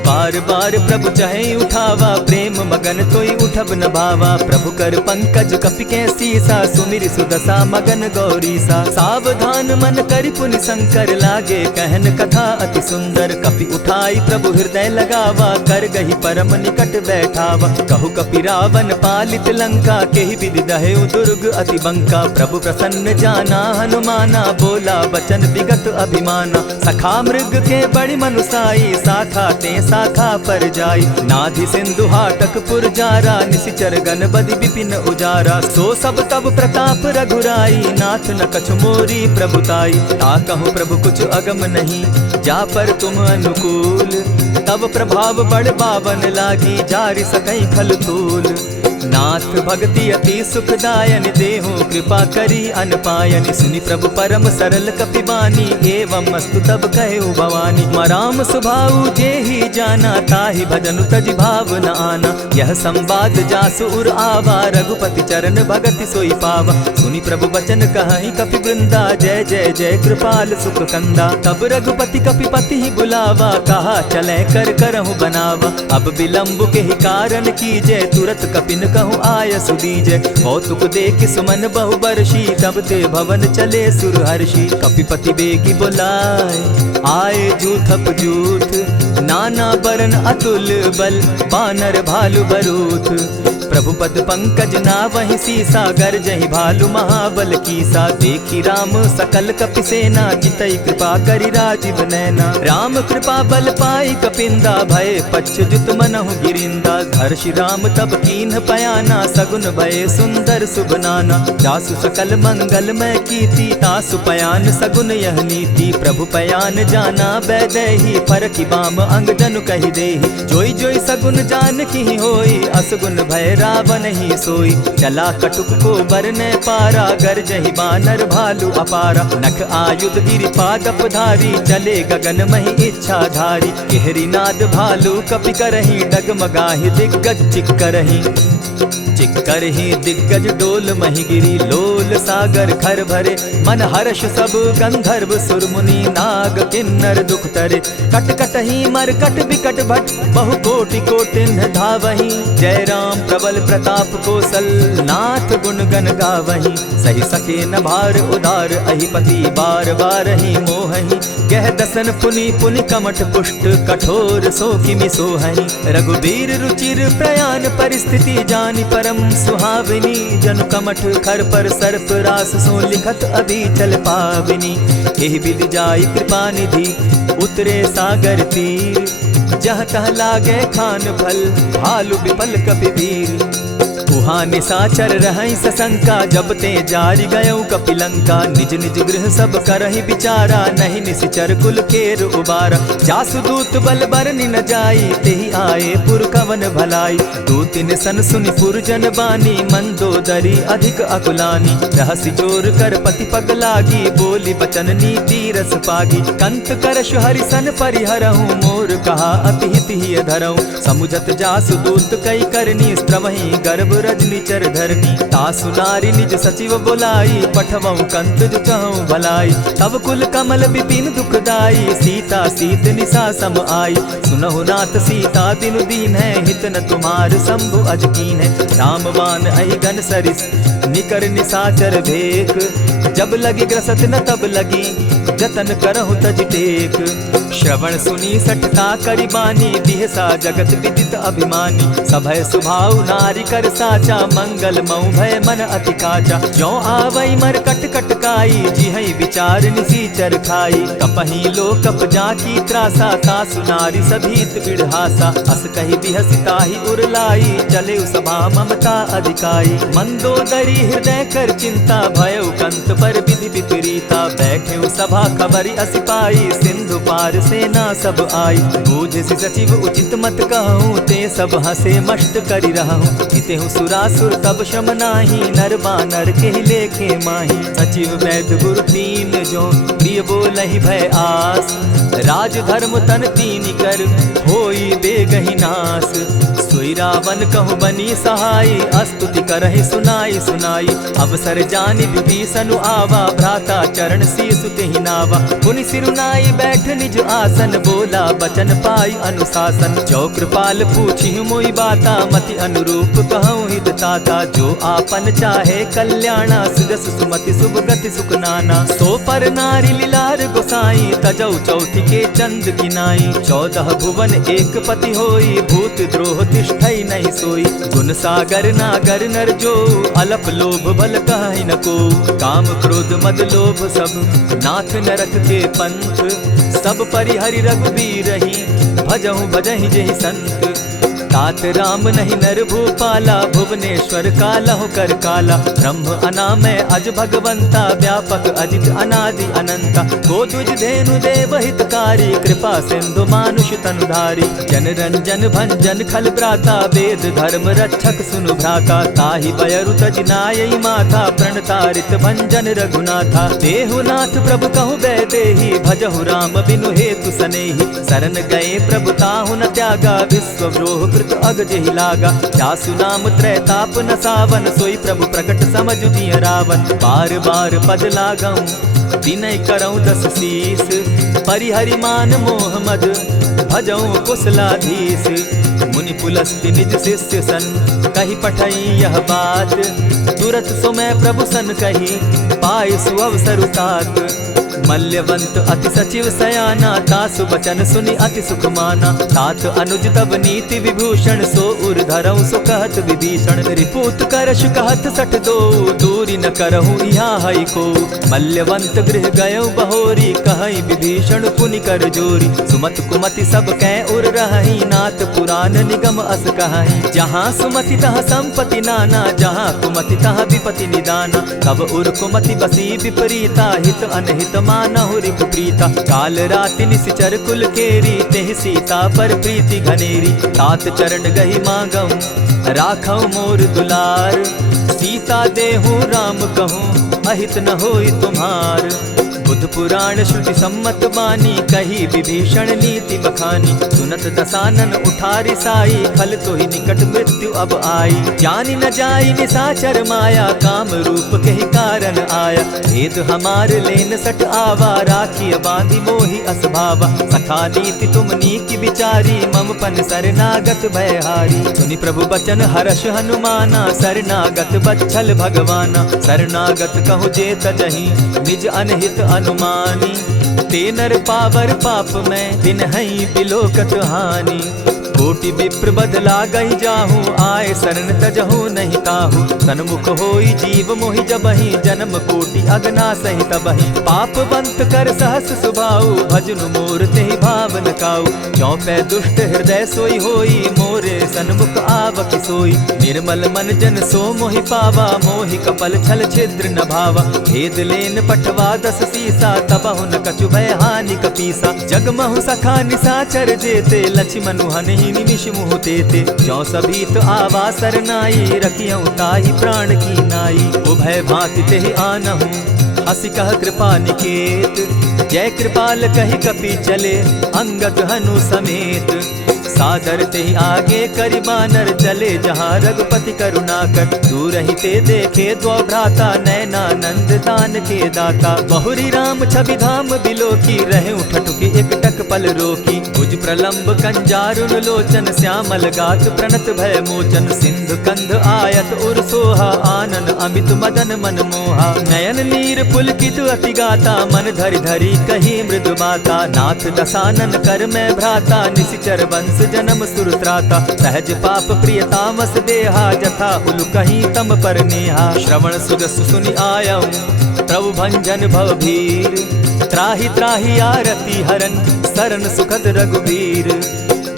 बार बार प्रभु चाहे उठावा, प्रेम मगन तोई उठब न भावा। प्रभु कर पंकज कपि के सीसा, सुमिरि सुदशा मगन गौरीसा। सावधान मन करि पुनि शंकर, लागे कहन कथा अति सुंदर। कपि उठाई प्रभु हृदय लगावा, कर गही परम निकट बैठावा। कहु कपि रावण पालित लंका, केहि विधि दहेउ दुर्ग अति बंका। प्रभु प्रसन्न जाना हनुमाना, बोला बचन विगत अभिमाना। सखा मृग के बड़ी मनुसाई, साखा ते शाखा पर जाई। नाधि सिंधु हाटक पुर जारा, निशिचर गण बदि विपिन उजारा। सो सब तब प्रताप रघुराई, नाथ न कछु मोरी प्रभुताई। ता कहूँ प्रभु कुछ अगम नहीं, जा पर तुम अनुकूल। तब प्रभाव बड़ बावन लागी, जारि सकई खल तूल। नाथ भक्ति अति सुखदायन, देहु कृपा करी अनपायन। सुनि प्रभु परम सरल कपिबानी, एवं मस्तु तब कहु भवानी। मराम सुभाऊ जेहि जाना, ताहि भजनु तज भाव न आना। यह संवाद जासु उर आवा, रघुपति चरण भगति सोई पावा। सुनि प्रभु बचन कहहि कपि वृंदा, जय जय जय कृपाल सुख कंदा। तब रघुपति कपिपति ही बुलावा, कहा चले कर करहु बनावा। अब विलंब के ही कारण कीजय, तुरत कपिन कहूँ आय सुदीजय। कौतुक देख सुमन बहु बरसी, तब ते भवन चले सुरहर्षि। कपिपति बेगी बुलाए, आए जूथप जूथ। नाना बरन अतुल बल, बानर भालु बरूथ। प्रभु पद पंकज नावहि सीसा, गरजहि भालु महाबल कीसा। देखी राम सकल कपि सेना, चितई कृपा करि राजीव नैना। राम कृपा बल पाई कपिंदा, भय पच्युत मनहु गिरिंदा। हर्षि राम तब कीन्ह पयाना, सगुन भय सुंदर शुभ नाना। जासु सकल मंगलमय कीर्ति, तासु पयान सगुन यह नीति। प्रभु पयान जाना बैदेही, फरकि बाम अंग जनु कहि देहि। जोई जोई सगुन जान की होई, असगुन भय रावण ही सोई। चला कटुक को बरने पारा, गरजहि बानर भालु अपारा। नख आयुध गिरिपादप धारी, चले गगन महि इच्छा धारी। केहरी नाद भालु कपि करहि, डगमगाहि दिग्गज चिक्करहि। चिक्करहि दिग्गज डोल महि गिरी, लोल सागर खर भरे। मन हर्ष सब गंधर्व सुर मुनि, नाग किन्नर दुख तरे। कट कटहि मरकट बिकट भट, बहु कोटि कोटिन्ह धावहि। जय राम प्रबल प्रताप कौशल, नाथ गुण गण गावहि। सही सके न भार उदार, अहिपति बार बार ही मोहहि। गह दसन पुनि पुनि कमठ पुष्ट, कठोर सो किमि सोहहि। रघुबीर रुचिर प्रयाण परिस्थिति, जानि परम सुहाविनी। जनु कमठ खर पर सर्प रास, सो लिखत अभी चल पाविनी। एहि विधि जाई कृपा निधि, उतरे सागर तीर। जह तह लागे खान फल, भालु विपल कपि वीर। उहाँ निशाचर रहै सशंका, जब ते जारि गयौ कपिलंका। निज निज गृह सब करहि विचारा, नहीं निशिचर कुल केर उबारा। जासु दूत बल बरनि न जाई, तेहि आए पुर कवन भलाई। दूतिन सन सुनि पुरजन बानी, मंदोदरी अधिक अकुलानी। रहसि जोर कर पति पग लागी, बोली बचन नीति रस पागी। कंत करश हरि सन परिहरहु, मोर कहा अति हित ही धरहु। समुझत जासु दूत कई करनी, स्त्रवहि गर्भ रजनीचर धरनी। तासु नारी निज सचिव बोलाई, पठवऊ कंत जो चहु भलाई। तब कुल कमल विपिन दुखदाई, सीता सीत निशा सम आई। सुनहु नाथ सीता दिनु दीन है, हित न तुम्हार शंभु अज कीन है। रामवान अहिगन सरिस, निकर निशाचर भेक। जब लगी ग्रसत न तब लगी, जतन करहु तज टेक। श्रवण सुनी सठता करि बानी, बिहसा जगत विदित अभिमानी। सभय सुभाव नारी कर साचा, मंगल मऊ भय मन अति काचा। जो आवई मर कट कट काई, जिहई विचार निसीचर खाई। कपही लो कप जाकी त्रासा, तासु नारी सभीत बिढ़ासा। अस कही बिहसिता ही उरलाई, चले सभा ममता अधिकाई। मंदोदरी हृदय कर चिंता, भयउ कंत पर विधि विपरीता। बैठे सभा खबरि अस पाई, सिंधु पार सेना सब आई। बूझसि सचिव उचित मत कहूँ, ते सब हसे मष्ट करि रहूँ। जितेहु सुरासुर तब श्रम नाही, नर बानर के लेखे माही। सचिव वैद्य गुरु तीन जो, प्रिय बोलहि भय आस। राज धर्म तन तीन कर, होई बेगहि नास। सोई रावण कहु बनी सहाई, अस्तुति करहि सुनाई सुनाई। अवसर जानि विभीषण आवा, भ्राता चरण शीसु तेहि नावा। पुनि सिरुनाई बैठ निज आसन, बोला बचन पाई अनुशासन। जो कृपाल पूछि मोई बाता, मति अनुरूप कहूँ हित ताता। जो आपन चाहे कल्याणा, सुजस सुमति शुभ गति सुख नाना। सो पर नारी लीलार गोसाई, तजौ चौथि के चंद किनाई। 14 भुवन एक पति होई, भूत द्रोह तिष्ठई नहीं सोई। गुण सागर नागर नर जो, अलप लोभ बल कहि न को। काम क्रोध मद लोभ सब, नाथ नरक के पंथ। सब परिहरि रघुबीर ही, भजहु भजहि जेहि संत। तात राम नहीं नर भूपाला, भुवनेश्वर कालहु कर काला। ब्रह्म अनामय अज भगवंता, व्यापक अजित अनादि अनंता। को तुझ धेनु देव हितकारी, कृपा सिंधु मानुष तनुधारी। जन रंजन भंजन खल भ्राता, वेद धर्म रक्षक सुनु भ्राता। ताहि बयरु तज नायई माथा, प्रणतारित भंजन रघुनाथा। देहुनाथ प्रभु कहु बैदेही, भजहु राम बिनु हेतु सनेही। शरण गए प्रभु ताहु न त्यागा, विश्वद्रोह कृत अग जेहि लागा। जासु नाम त्रैताप न सावन, सोई प्रभु प्रकट समझ जिय रावण। बार बार पद लागऊं, विनय करऊं 10 शीस। परिहरि मान मोह मद, भजऊं कुशलाधीश। मुनि पुलस्ति निज शिष्य सन, कही पठई यह बात। तुरत सो मैं प्रभु सन कही, पाए सुअवसर तात। मल्यवंत अति सचिव सयाना, तासु बचन सुनि अति सुख माना। तात अनुज तब नीति विभूषण, सो उर धरऊं सो कहत विभीषण। रिपुत करश कहत सठ दो, दूरी न करहूँ यहाँ हई को। मल्यवंत गृह गयो बहोरी, कहई विभीषण पुनि कर जोरी। सुमत कुमति सब कै उर रहई, नाथ पुराण निगम अस कहई। जहाँ सुमति तहाँ संपत्ति नाना, जहाँ कुमति तहाँ विपति निदाना। तब उर कुमति बसी विपरीता, हित अनहित मानहु रिपु प्रीता। काल राति निशिचर कुल केरी, तेहि सीता पर प्रीति घनेरी। तात चरण गहि मांगऊं, राखऊं मोर दुलार। सीता देहूं राम कहूं, अहित न होई तुम्हार। बुध पुराण श्रुति सम्मत बानी, कही विभीषण नीति बखानी। सुनत दसानन उठारी साई, खल तो ही निकट मृत्यु अब आई। जानी न जाई निसाचर माया, काम रूप के ही कारण आया। भेद हमार लेन सट आवा, राखी बांधी मोहि असभावा। सखा नीति तुम नीति विचारी, मम पन शरणागत भयहारी। सुनि प्रभु बचन हर्ष हनुमाना, शरणागत बच्छल भगवाना। शरणागत कहु जे तजहि, निज अनहित अनुमानी। ते नर पावर पाप में, बिनहि बिलोकत हानि। कोटि विप्र बदला गई जाहू, आए शरण तजहू नहीं ताहू। सन्मुख होई जीव मोहि जबहि, जन्म कोटि अगना सहि तबहि। पापवंत कर सहस सुभाऊ, भजनु मोर तेहि भावन काऊ। चौपै दुष्ट हृदय सोई होई, मोरे सन्मुख आवक सोई। निर्मल मन जन सो मोहि पावा, मोहि कपल छल छिद्र न भावा। भेद लेन पठवा 10 सीसा, तबहु न कछु भय हानि कपीसा। जगमहु सखा निसाचर जेते, लक्ष्मणु हनि निमिष मुह देते। जो सभीत आवा सरनाई, रखियऊं ताहि प्राण की नाई। उभय भांति तेहि आनहूं, हसी कह कृपा निकेत। जय कृपाल कहि कपि चले, अंगद हनु समेत। सादर तेहि आगे करि बानर, चले जहाँ रघुपति करुणाकर। दूर ही ते देखे द्वौ भ्राता, नैनानंद दान के दाता। बहुरी राम छवि धाम बिलोकी, रहे उठटुकी एक टक पल रोकी। भुज प्रलंब कंजारुन लोचन, श्यामल गात प्रणत भय मोचन। सिंधु कंध आयत उर सो सोहा, आनन अमित मदन मन मोहा। नयन नीर पुलकित अति गाता, मन धरि धरि कही मृदु बाता। नाथ दसानन कर मैं भ्राता, निशिचर वंश जन्म सुरत्राता। सहज पाप प्रिय तामस देहा, जथा उलु कहीं तम पर नेहा। श्रवण सुजस सुनि आयऊं, प्रभु भंजन भवभीर। त्राहि त्राहि आरती हरन, सरन सुखद रघुबीर।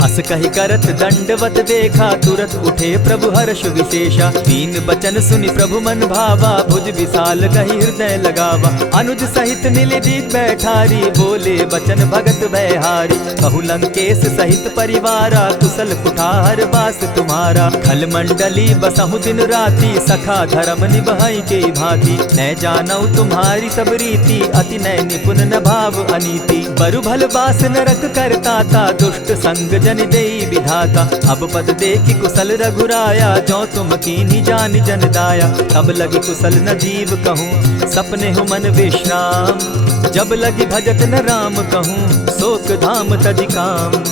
अस कहि करत दंडवत देखा, तुरत उठे प्रभु हर्ष विशेषा। दीन बचन सुनि प्रभु मन भावा, भुज विशाल कहि हृदय लगावा। अनुज सहित नीलदीप बैठारी, बोले बचन भगत भयहारी। कहु लंकेश सहित परिवारा, कुशल कुठार वास तुम्हारा। खल मंडली बसहु दिन राति, सखा धर्म निभाई के भांति। न जानौ तुम्हारी सब रीति, अति नय निपुण न भाव अनीति। बरु भल बास नरक करताता, दुष्ट संग जन देई विधाता। अब पद देखि कुशल रघुराया, जो तुम कीन्ही जानि जन दाया। तब लगी कुशल न जीव कहूँ, सपने हो मन विश्राम। जब लगी भजत न राम कहूँ, शोक धाम तजि काम।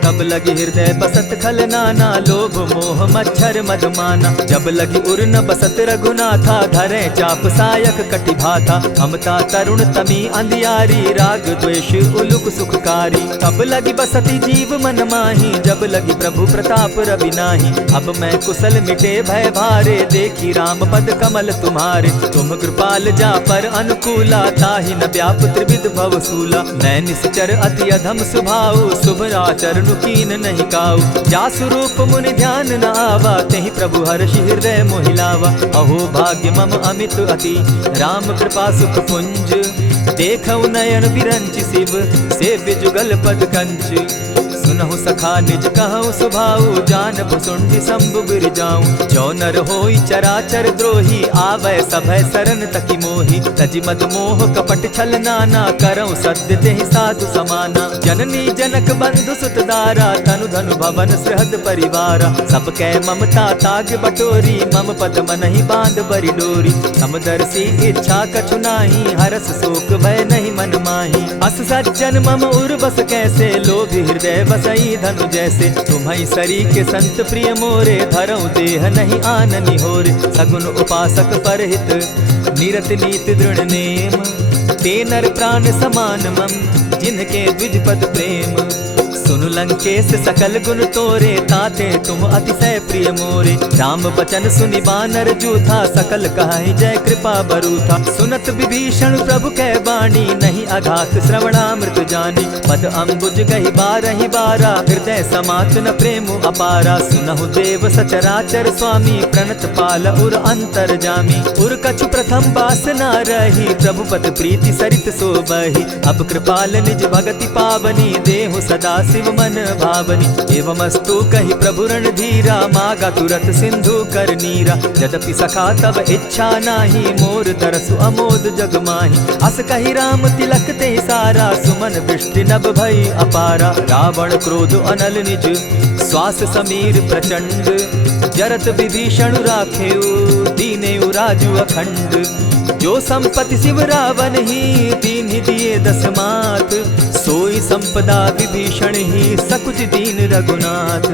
तब लगी हृदय बसत खल नाना, लोभ मोह मच्छर मधुमाना। जब लगी उर न बसत रघुनाथा, धरे चाप सायक कटि भाथा। ममता तरुण तमी अंधियारी, राग द्वेष उलुक सुखकारी। तब लगी बसती जीव मन माही, जब लगी प्रभु प्रताप रवि नाही। अब मैं कुशल मिटे भय भारे, देखी राम पद कमल तुम्हारे। तुम कृपाल जा पर अनुकूला, ताहि न व्याप त्रिविध भवसूला। मैं निश्चर अति अधम स्वभाव, शुभ आचरण कीन नहीं काऊ। जासु रूप मुनि ध्यान न आवा, तेहि प्रभु हर्षि हृदय मोहिलावा। अहो भाग्य मम अमित अति, राम कृपा सुख पुंज। देखऊ नयन विरंचि शिव, सेव्य जुगल पद कंच। सुनहु सखा निज कहूँ सुभाऊ, जान भुसुंडी शंभु गिर जाऊं। जो नर होई चराचर द्रोही, आवै सभय सरन तकी मोही। तजि मद मोह कपट छल नाना, करऊं सत्य तेहि साधु समाना। जननी जनक बंधु सुत दारा, तनु धनु भवन सृहद परिवारा। सब कै ममता ताग बटोरी, मम पद मनहि बांध बरि डोरी। समदर्शी इच्छा कछु नाही, हरस शोक भय नहीं मन माही। अस सज्जन मम उर बस कैसे, लोभी हृदय बसई धनु जैसे। तुम्हाई सरी के संत प्रिय मोरे, धरऊं देह नहीं आननि होरे। सगुन उपासक परहित, निरत नीत दृढ़ नेम। ते नर प्राण समान मम, जिनके द्विज पद प्रेम। सुनु लंकेश सकल गुण तोरे, ताते तुम अतिशय प्रिय मोरे। राम बचन सुनि बानर जूथा, सकल कहाहि जय कृपा बरूथा। सुनत विभीषण प्रभु कै बाणी, नहीं अघात श्रवणामृत जानी। पद अम्बुज गहि बारहि बारा, हृदय समात न प्रेम अपारा। सुनहु देव सचराचर स्वामी, प्रणत पाल उर अंतर जामी। उर कछु प्रथम बास न रही, प्रभु पद प्रीति सरित सोबहि। अब कृपाल निज भगति पावनी, देहु सदा शिव मन भावनी। एवमस्तु कहि प्रभु रणधीरा, मागा तुरत सिंधु कर नीरा। यद्यपि सखा तब इच्छा नाही, मोर तरसु अमोद जग माही। अस कहि राम तिलक ते सारा, सुमन वृष्टि नभ भई अपारा। रावण क्रोध अनल निज, श्वास समीर प्रचंड। जरत विभीषण राखेउ, दीनेउ राजु अखंड। जो संपत्ति शिव रावण ही, दीन्हि दिए दस मात। सोई संपदा विभीषण ही, सकुच दीन रघुनाथ।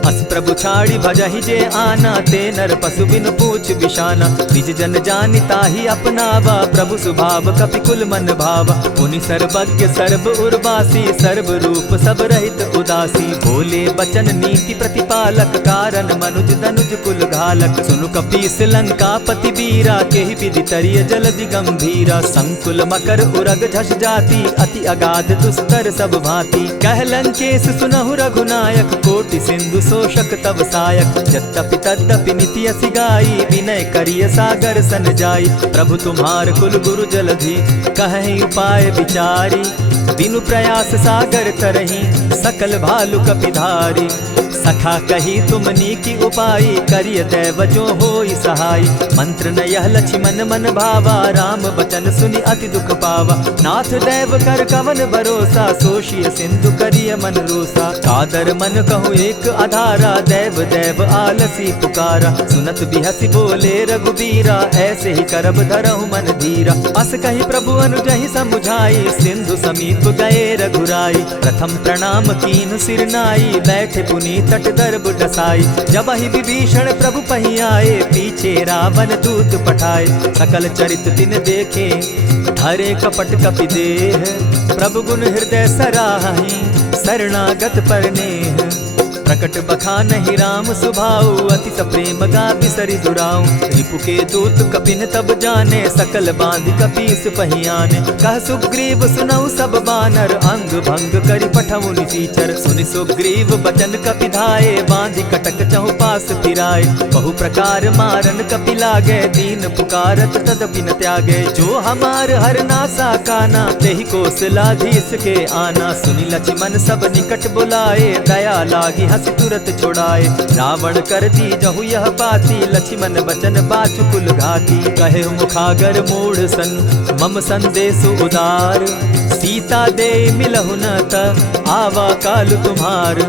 अस प्रभु छाड़ी भजहि जे आना, ते नर पशु बिनु पूछ बिशाना। निज जन जानि ताहि अपनावा, प्रभु स्वभाव कपिकुल मन भावा। मुनि सर्वज्ञ सर्व उर्वासी, सर्व रूप सब रहित उदासी। बोले बचन नीति प्रतिपालक, कारण मनुज दनुज कुल घालक। सुनु कपीस लंकापति वीरा, केहि विधि तरिय जलधि गंभीरा। संकुल मकर उरग झष जाति, अति अगाध दुस्तर सब भांति। कह लंकेश सुनहु रघुनायक, कोटि सिंधु शोषक तव सायक। यद्यपि तद्यपि निति असि गाई, विनय करिय सागर सन जाई। प्रभु तुम्हार कुल गुरु जलधि, कहि उपाय विचारी। बिनु प्रयास सागर तरही, सकल भालु कपिधारी। सखा कही तुमनी की उपाय, करिय दैव जो होई सहाय। मंत्र न यह लक्ष्मण मन भावा, राम बचन सुनि अति दुख पावा। नाथ दैव कर कवन भरोसा, सोषिय सिंधु करिय मन रोसा। कादर मन कहूँ एक आधारा, दैव दैव आलसी पुकारा। सुनत बिहसी बोले रघुबीरा, ऐसे ही करब धरहु मन धीरा। अस कही प्रभु अनुजहि समुझाई, सिंधु समीप गए रघुराई। प्रथम प्रणाम कीन सिर नाई, बैठे पुनीत तट दर्ब डसाई। जब ही विभीषण प्रभु पही आए, पीछे रावण दूत पठाए। सकल चरित तिन देखे, धरे कपट कपि देह। प्रभु गुण हृदय सराहि, शरणागत पर नेह। प्रकट बखानहि राम सुभाऊ, अति सप्रेम गा बिसरि दुराऊ। रिपु के दूत कपिन तब जाने, सकल बांधि कपीस पहियाने। कह सुग्रीव सुनऊ सब बानर, अंग भंग करि पठऊ निसीचर। सुनि सुग्रीव बचन कपि धाये, बांधि कटक चहु पास फिराए। बहु प्रकार मारन कपि लागे, दीन पुकारत तदपि न त्यागे। जो हमार हर नासा काना, तेहि कौशलाधीश के आना। सुनि लक्ष्मण सब निकट बुलाए, दया लागी हंसी तुरत छोड़ाए। रावण कर दी जहु यह पाती, लक्ष्मण बचन बाचु कुल घाती। कहे मुखागर मूढ़ सन, मम संदेश उदार। सीता दे मिलहु न त, आवा काल तुम्हार।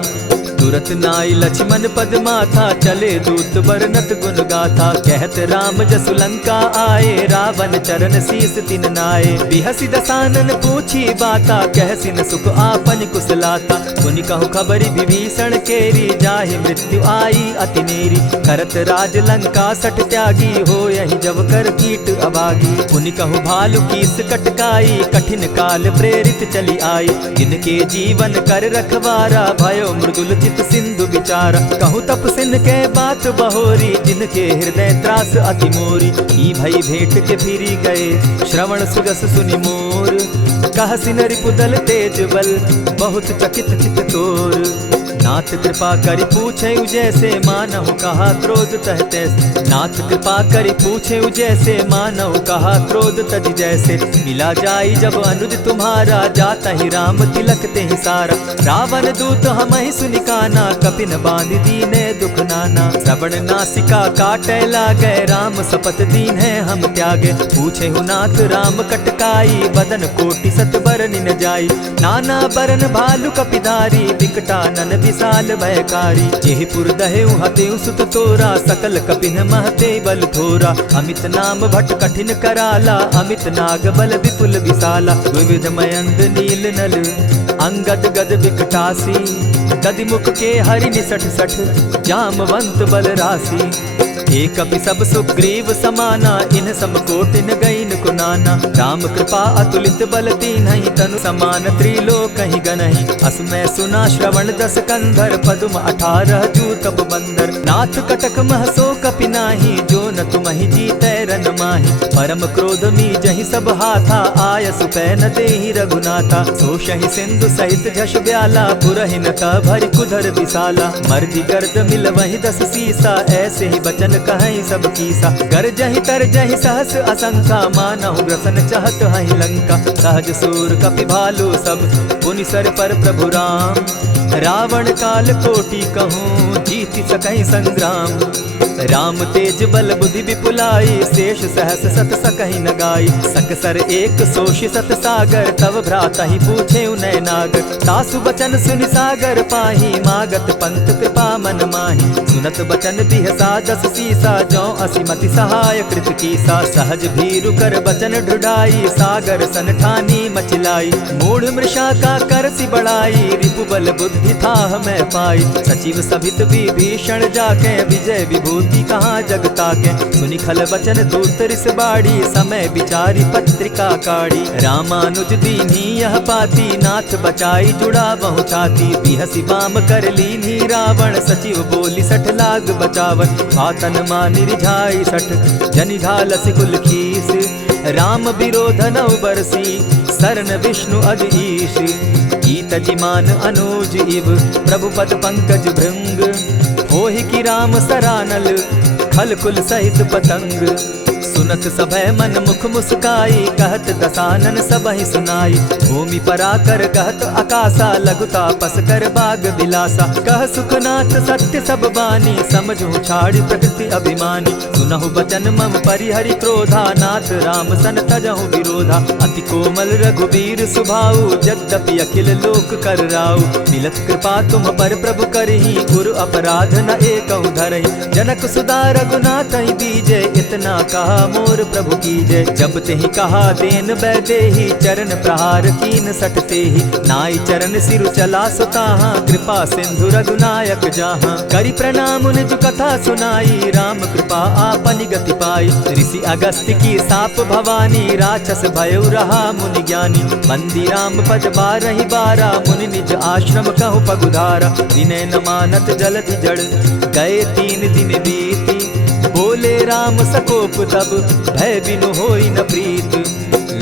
तुरत नाई लक्ष्मण पद माथा, चले दूत बरनत गुण गाथा। कहत राम जसु लंका आए, रावण चरण शीस तिन नाये। बिहसि दसानन पूछी बाता, कहसि न सुख आपन कुशलाता। मुनि कहु खबरि विभीषण केरी, जाहि मृत्यु आई अति नेरी। करत राज लंका सठ त्यागी, हो यही जब कर कीट अभागी। मुनि कहु भालु कीस कटकाई, कठिन काल प्रेरित चली आई। जिनके जीवन कर रखवारा, भयो मृदुल सिंधु विचार। कहु तप सिन के बात बहोरी, जिनके हृदय त्रास अति मोरी। ई भई भेंट के फिरी गए, श्रवण सुजस सुनि मोर। कह सिन रिपुदल तेज बल, बहुत चकित चित तोर। नाथ कृपा करि पूछे जैसे, मानहु कहा क्रोध तह तैसे। नाथ कृपा करि पूछे जैसे, मानहु कहा क्रोध तज जैसे। मिला जाई जब अनुज तुम्हारा, जाता ही राम तिलक ते ही सारा। रावण दूत हम ही सुनिकाना, कपिन बांध दीने दुख नाना। श्रवण नासिका काटे लागे, राम सपत दीन है हम त्यागे। पूछे हु नाथ राम कटकाई, बदन कोटि सत बरन न जाई। नाना बरन भालु कपिधारी, विकटानन विशाल भयकारी। जेहिपुर दहेउ हतेउ सुत तोरा, सकल कपिन महते बल थोरा। अमित नाम भट कठिन कराला, अमित नाग बल विपुल विशाला। विविध मयंद नील नल, अंगद गद विकटासी। गदिमुख के हरि निसठ सठ, जामवंत बल राशि। एक कपि सब सुग्रीव समाना, इन समकोटिन गईन कुनाना। राम कृपा अतुलित बल तीन्हि, तनु समान त्रिलोक ही गनहि। असमय सुना श्रवण दस कंधर, पदुम 18 जूतब बंदर। नाथ कटक महसो कपि नाही, जो न तुमहि जीतै रन माहि। परम क्रोध मी जहि सब हाथा, आय सुपै न देहि रघुनाथा। सोषहि सिंधु सहित झष ब्याला, पुरहि न त भरि कुधर विशाला। मर्दि गर्द मिल वहि 10 सीसा, ऐसे ही बचन कहीं सब कीसा। गरजहि तरजहि सहस असंखा, मानहु ग्रसन चाहत हहि लंका। सहज सूर कपि भालु सब, पुनि सर पर प्रभु राम। रावण काल कोटि कहूँ, जीति सकहि संग्राम। राम तेज बल बुद्धि विपुलाई, शेष सहस सत सकहि न गाई। सकसर एक सोषि सत सागर, तव भ्राता ही पूछे उनय नागर। तासु बचन सुनि सागर पाही, मागत पंथ कृपा मन माही। सुनत बचन बिहसा 10 सीसा, जौ असिमति सहाय कृत कीसा। सहज भीरु कर बचन ढुढ़ाई, सागर सन ठानी मचिलाई। मूढ़ मृषा का करसि बढ़ाई, रिपु बल बुद्धि थाह मैं पाई। सचिव सभित विभीषण जाके, विजय विभूति कहाँ जगता के। सुनि खल बचन दूत रिस बाड़ी, समय विचारी पत्रिका काढ़ी। रामानुज दीन्ही यह पाती, नाथ बचाई जुड़ा बहु छाती। बिहसि बाम कर लीन्ही रावण, सचिव बोली 60 लाग बचावन। आतन मानि रिझाई 60, जनि घालसि कुल खीस। राम विरोध नौ बरसी, शरण विष्णु अज ईश। ईत जिमान अनुज इव, प्रभु पद पंकज भृंग। होहि कि राम सरानल, खल कुल सहित पतंग। सुनत सभय मन मुख मुस्काई, कहत दसानन सबहि सुनाई। भूमि पराकर कहत आकाशा, लघुता पस कर बाग बिलासा। कह सुखनाथ सत्य सब बानी, समझू छाड़ प्रकृति अभिमानी। सुनहु बचन मम परिहरि क्रोधा, नाथ राम सन तजहु विरोधा। अति कोमल रघुबीर सुभाऊ, यद्यपि अखिल लोक कर राऊ। मिलत कृपा तुम पर प्रभु करही, गुरु अपराध न एकहु धरहि। जनक सुदा रघुनाथ ही दीजे, इतना कहा मोर प्रभु की जय। जब ते ही कहा देन बैदे ही, चरण प्रहार कीन सटते ही। नाई चरण सिरु चला सुताहा, कृपा सिंधु रघुनायक जाहा। करि प्रणाम निज कथा सुनाई, राम कृपा आपनि गति पाई। ऋषि अगस्त्य की साप भवानी, राक्षस भयउ रहा मुनि ज्ञानी। बंदी राम पद बारहि बारा, मुनि निज आश्रम कहु पगुधारा। विनय न मानत जलधि जड़, गए 3 दिन बीती। बोले राम सकोप तब, भय बिनु होई न प्रीत।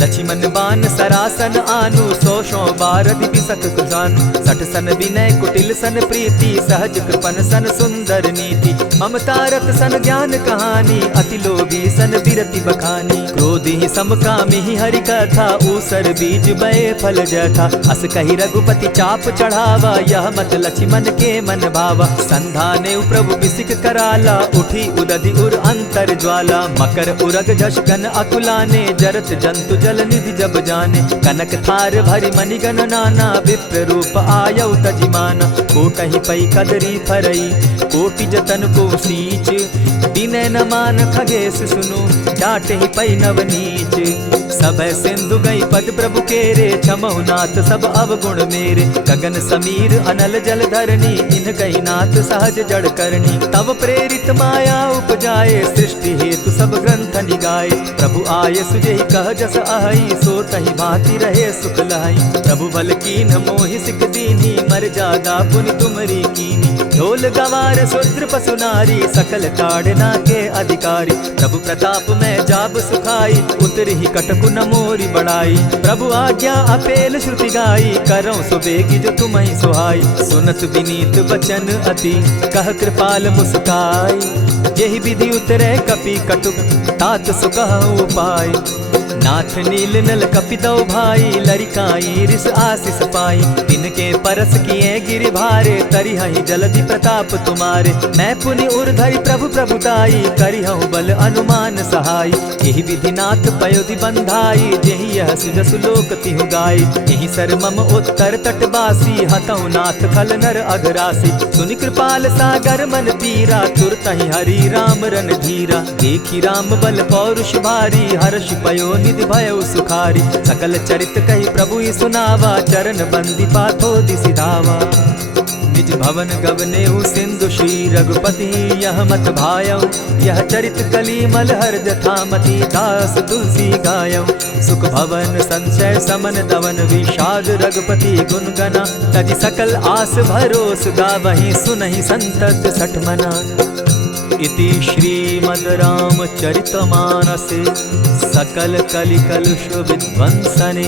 लक्ष्मण बान सरासन आनु, 100 बारधि बिसक कुजानु। 60 सन विनय कुटिल सन प्रीति, सहज कृपन सन सुंदर नीति। ममता रत सन ज्ञान कहानी, अति लोभी सन बिरति बखानी। क्रोधि समकामी हरि कथा, ऊसर बीज बये फल जथा। अस कही रघुपति चाप चढ़ावा, यह मत लक्ष्मण के मन भावा। संधाने प्रभु बिसिक कराला, उठी उदधि उर अंतर ज्वाला। मकर उरग झष गन अकुलाने, जरत जंतु जल निधि जब जाने। कनक थार भरि मणिगण नाना, विप्र रूप आयौ तजिमाना। कोटहि पै कदरी फरई, कोटि जतन को सींच। विनय न मान खगेश सुनु, डांटे ही पै नवनीच। सब सिंधु गई पद प्रभु केरे, क्षमहु नाथ सब अवगुण मेरे। गगन समीर अनल जल धरनी, इन कही नाथ सहज जड़ करनी। तब प्रेरित माया उपजाए, सृष्टि हेतु सब ग्रंथ निगाए। प्रभु आये सुजेहि कह जस अहई, सो तहि भांति रहे सुख लहई। प्रभु बल कीन मोहि सिख दीनी, मर्यादा पुनि तुमरी कीनी। ढोल गवार शूद्र पशु नारी, सकल ताड़ना के अधिकारी। प्रभु प्रताप में जाब सुखाई, उतरि ही कटकु न मोरी बड़ाई। प्रभु आज्ञा अपेल श्रुति गाई, करौ सुबेगी जो तुम्हि सुहाई। सुनत विनीत बचन अति, कह कृपाल मुस्काई। यही विधि उतरे कपि कटुक, तात सुकहु उपाय। नाथ नील नल कपितौ भाई, लरिकाई रिस आशीष पाई। तिनके परस किए गिरि भारे, तरिहहि जलधि प्रताप तुम्हारे। मैं पुनि उर्धरि प्रभु प्रभुताई, करिहु बल अनुमान सहाय। यही विधि नाथ पयोधि बंधाई, जेहि यह सुजसु लोक तिहु गाई। यही सर मम उत्तर तटवासी, हतौ नाथ खल नर अघरासी। सुनि कृपाल सागर मन पीरा, तुरतहि हरि राम रन धीरा। देखी राम बल पौरुष भारी, हर्ष पयो निधि भयउ सुखारी। सकल चरित कही प्रभु ही सुनावा, चरण बंदी पाथो दिसि धावा। निज भवन गवनेहु सिंधु श्री रघुपति, यह मत भायौ। यह चरित कली मलहर जथामति, दास तुलसी गायौ। सुख भवन संशय समन दवन, विषाद रघुपति गुण गना। तजि सकल आस भरोस, गावहि सुनहि संतत सठ मना। इति श्रीमद् रामचरितमानसे, सकल कलिकलुष विध्वंसने।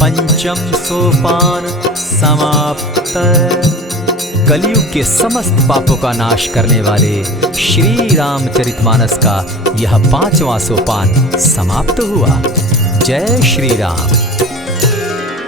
पंचम सोपान समाप्त। कलयुग के समस्त पापों का नाश करने वाले श्री रामचरितमानस का यह 5वां सोपान समाप्त हुआ। जय श्री राम।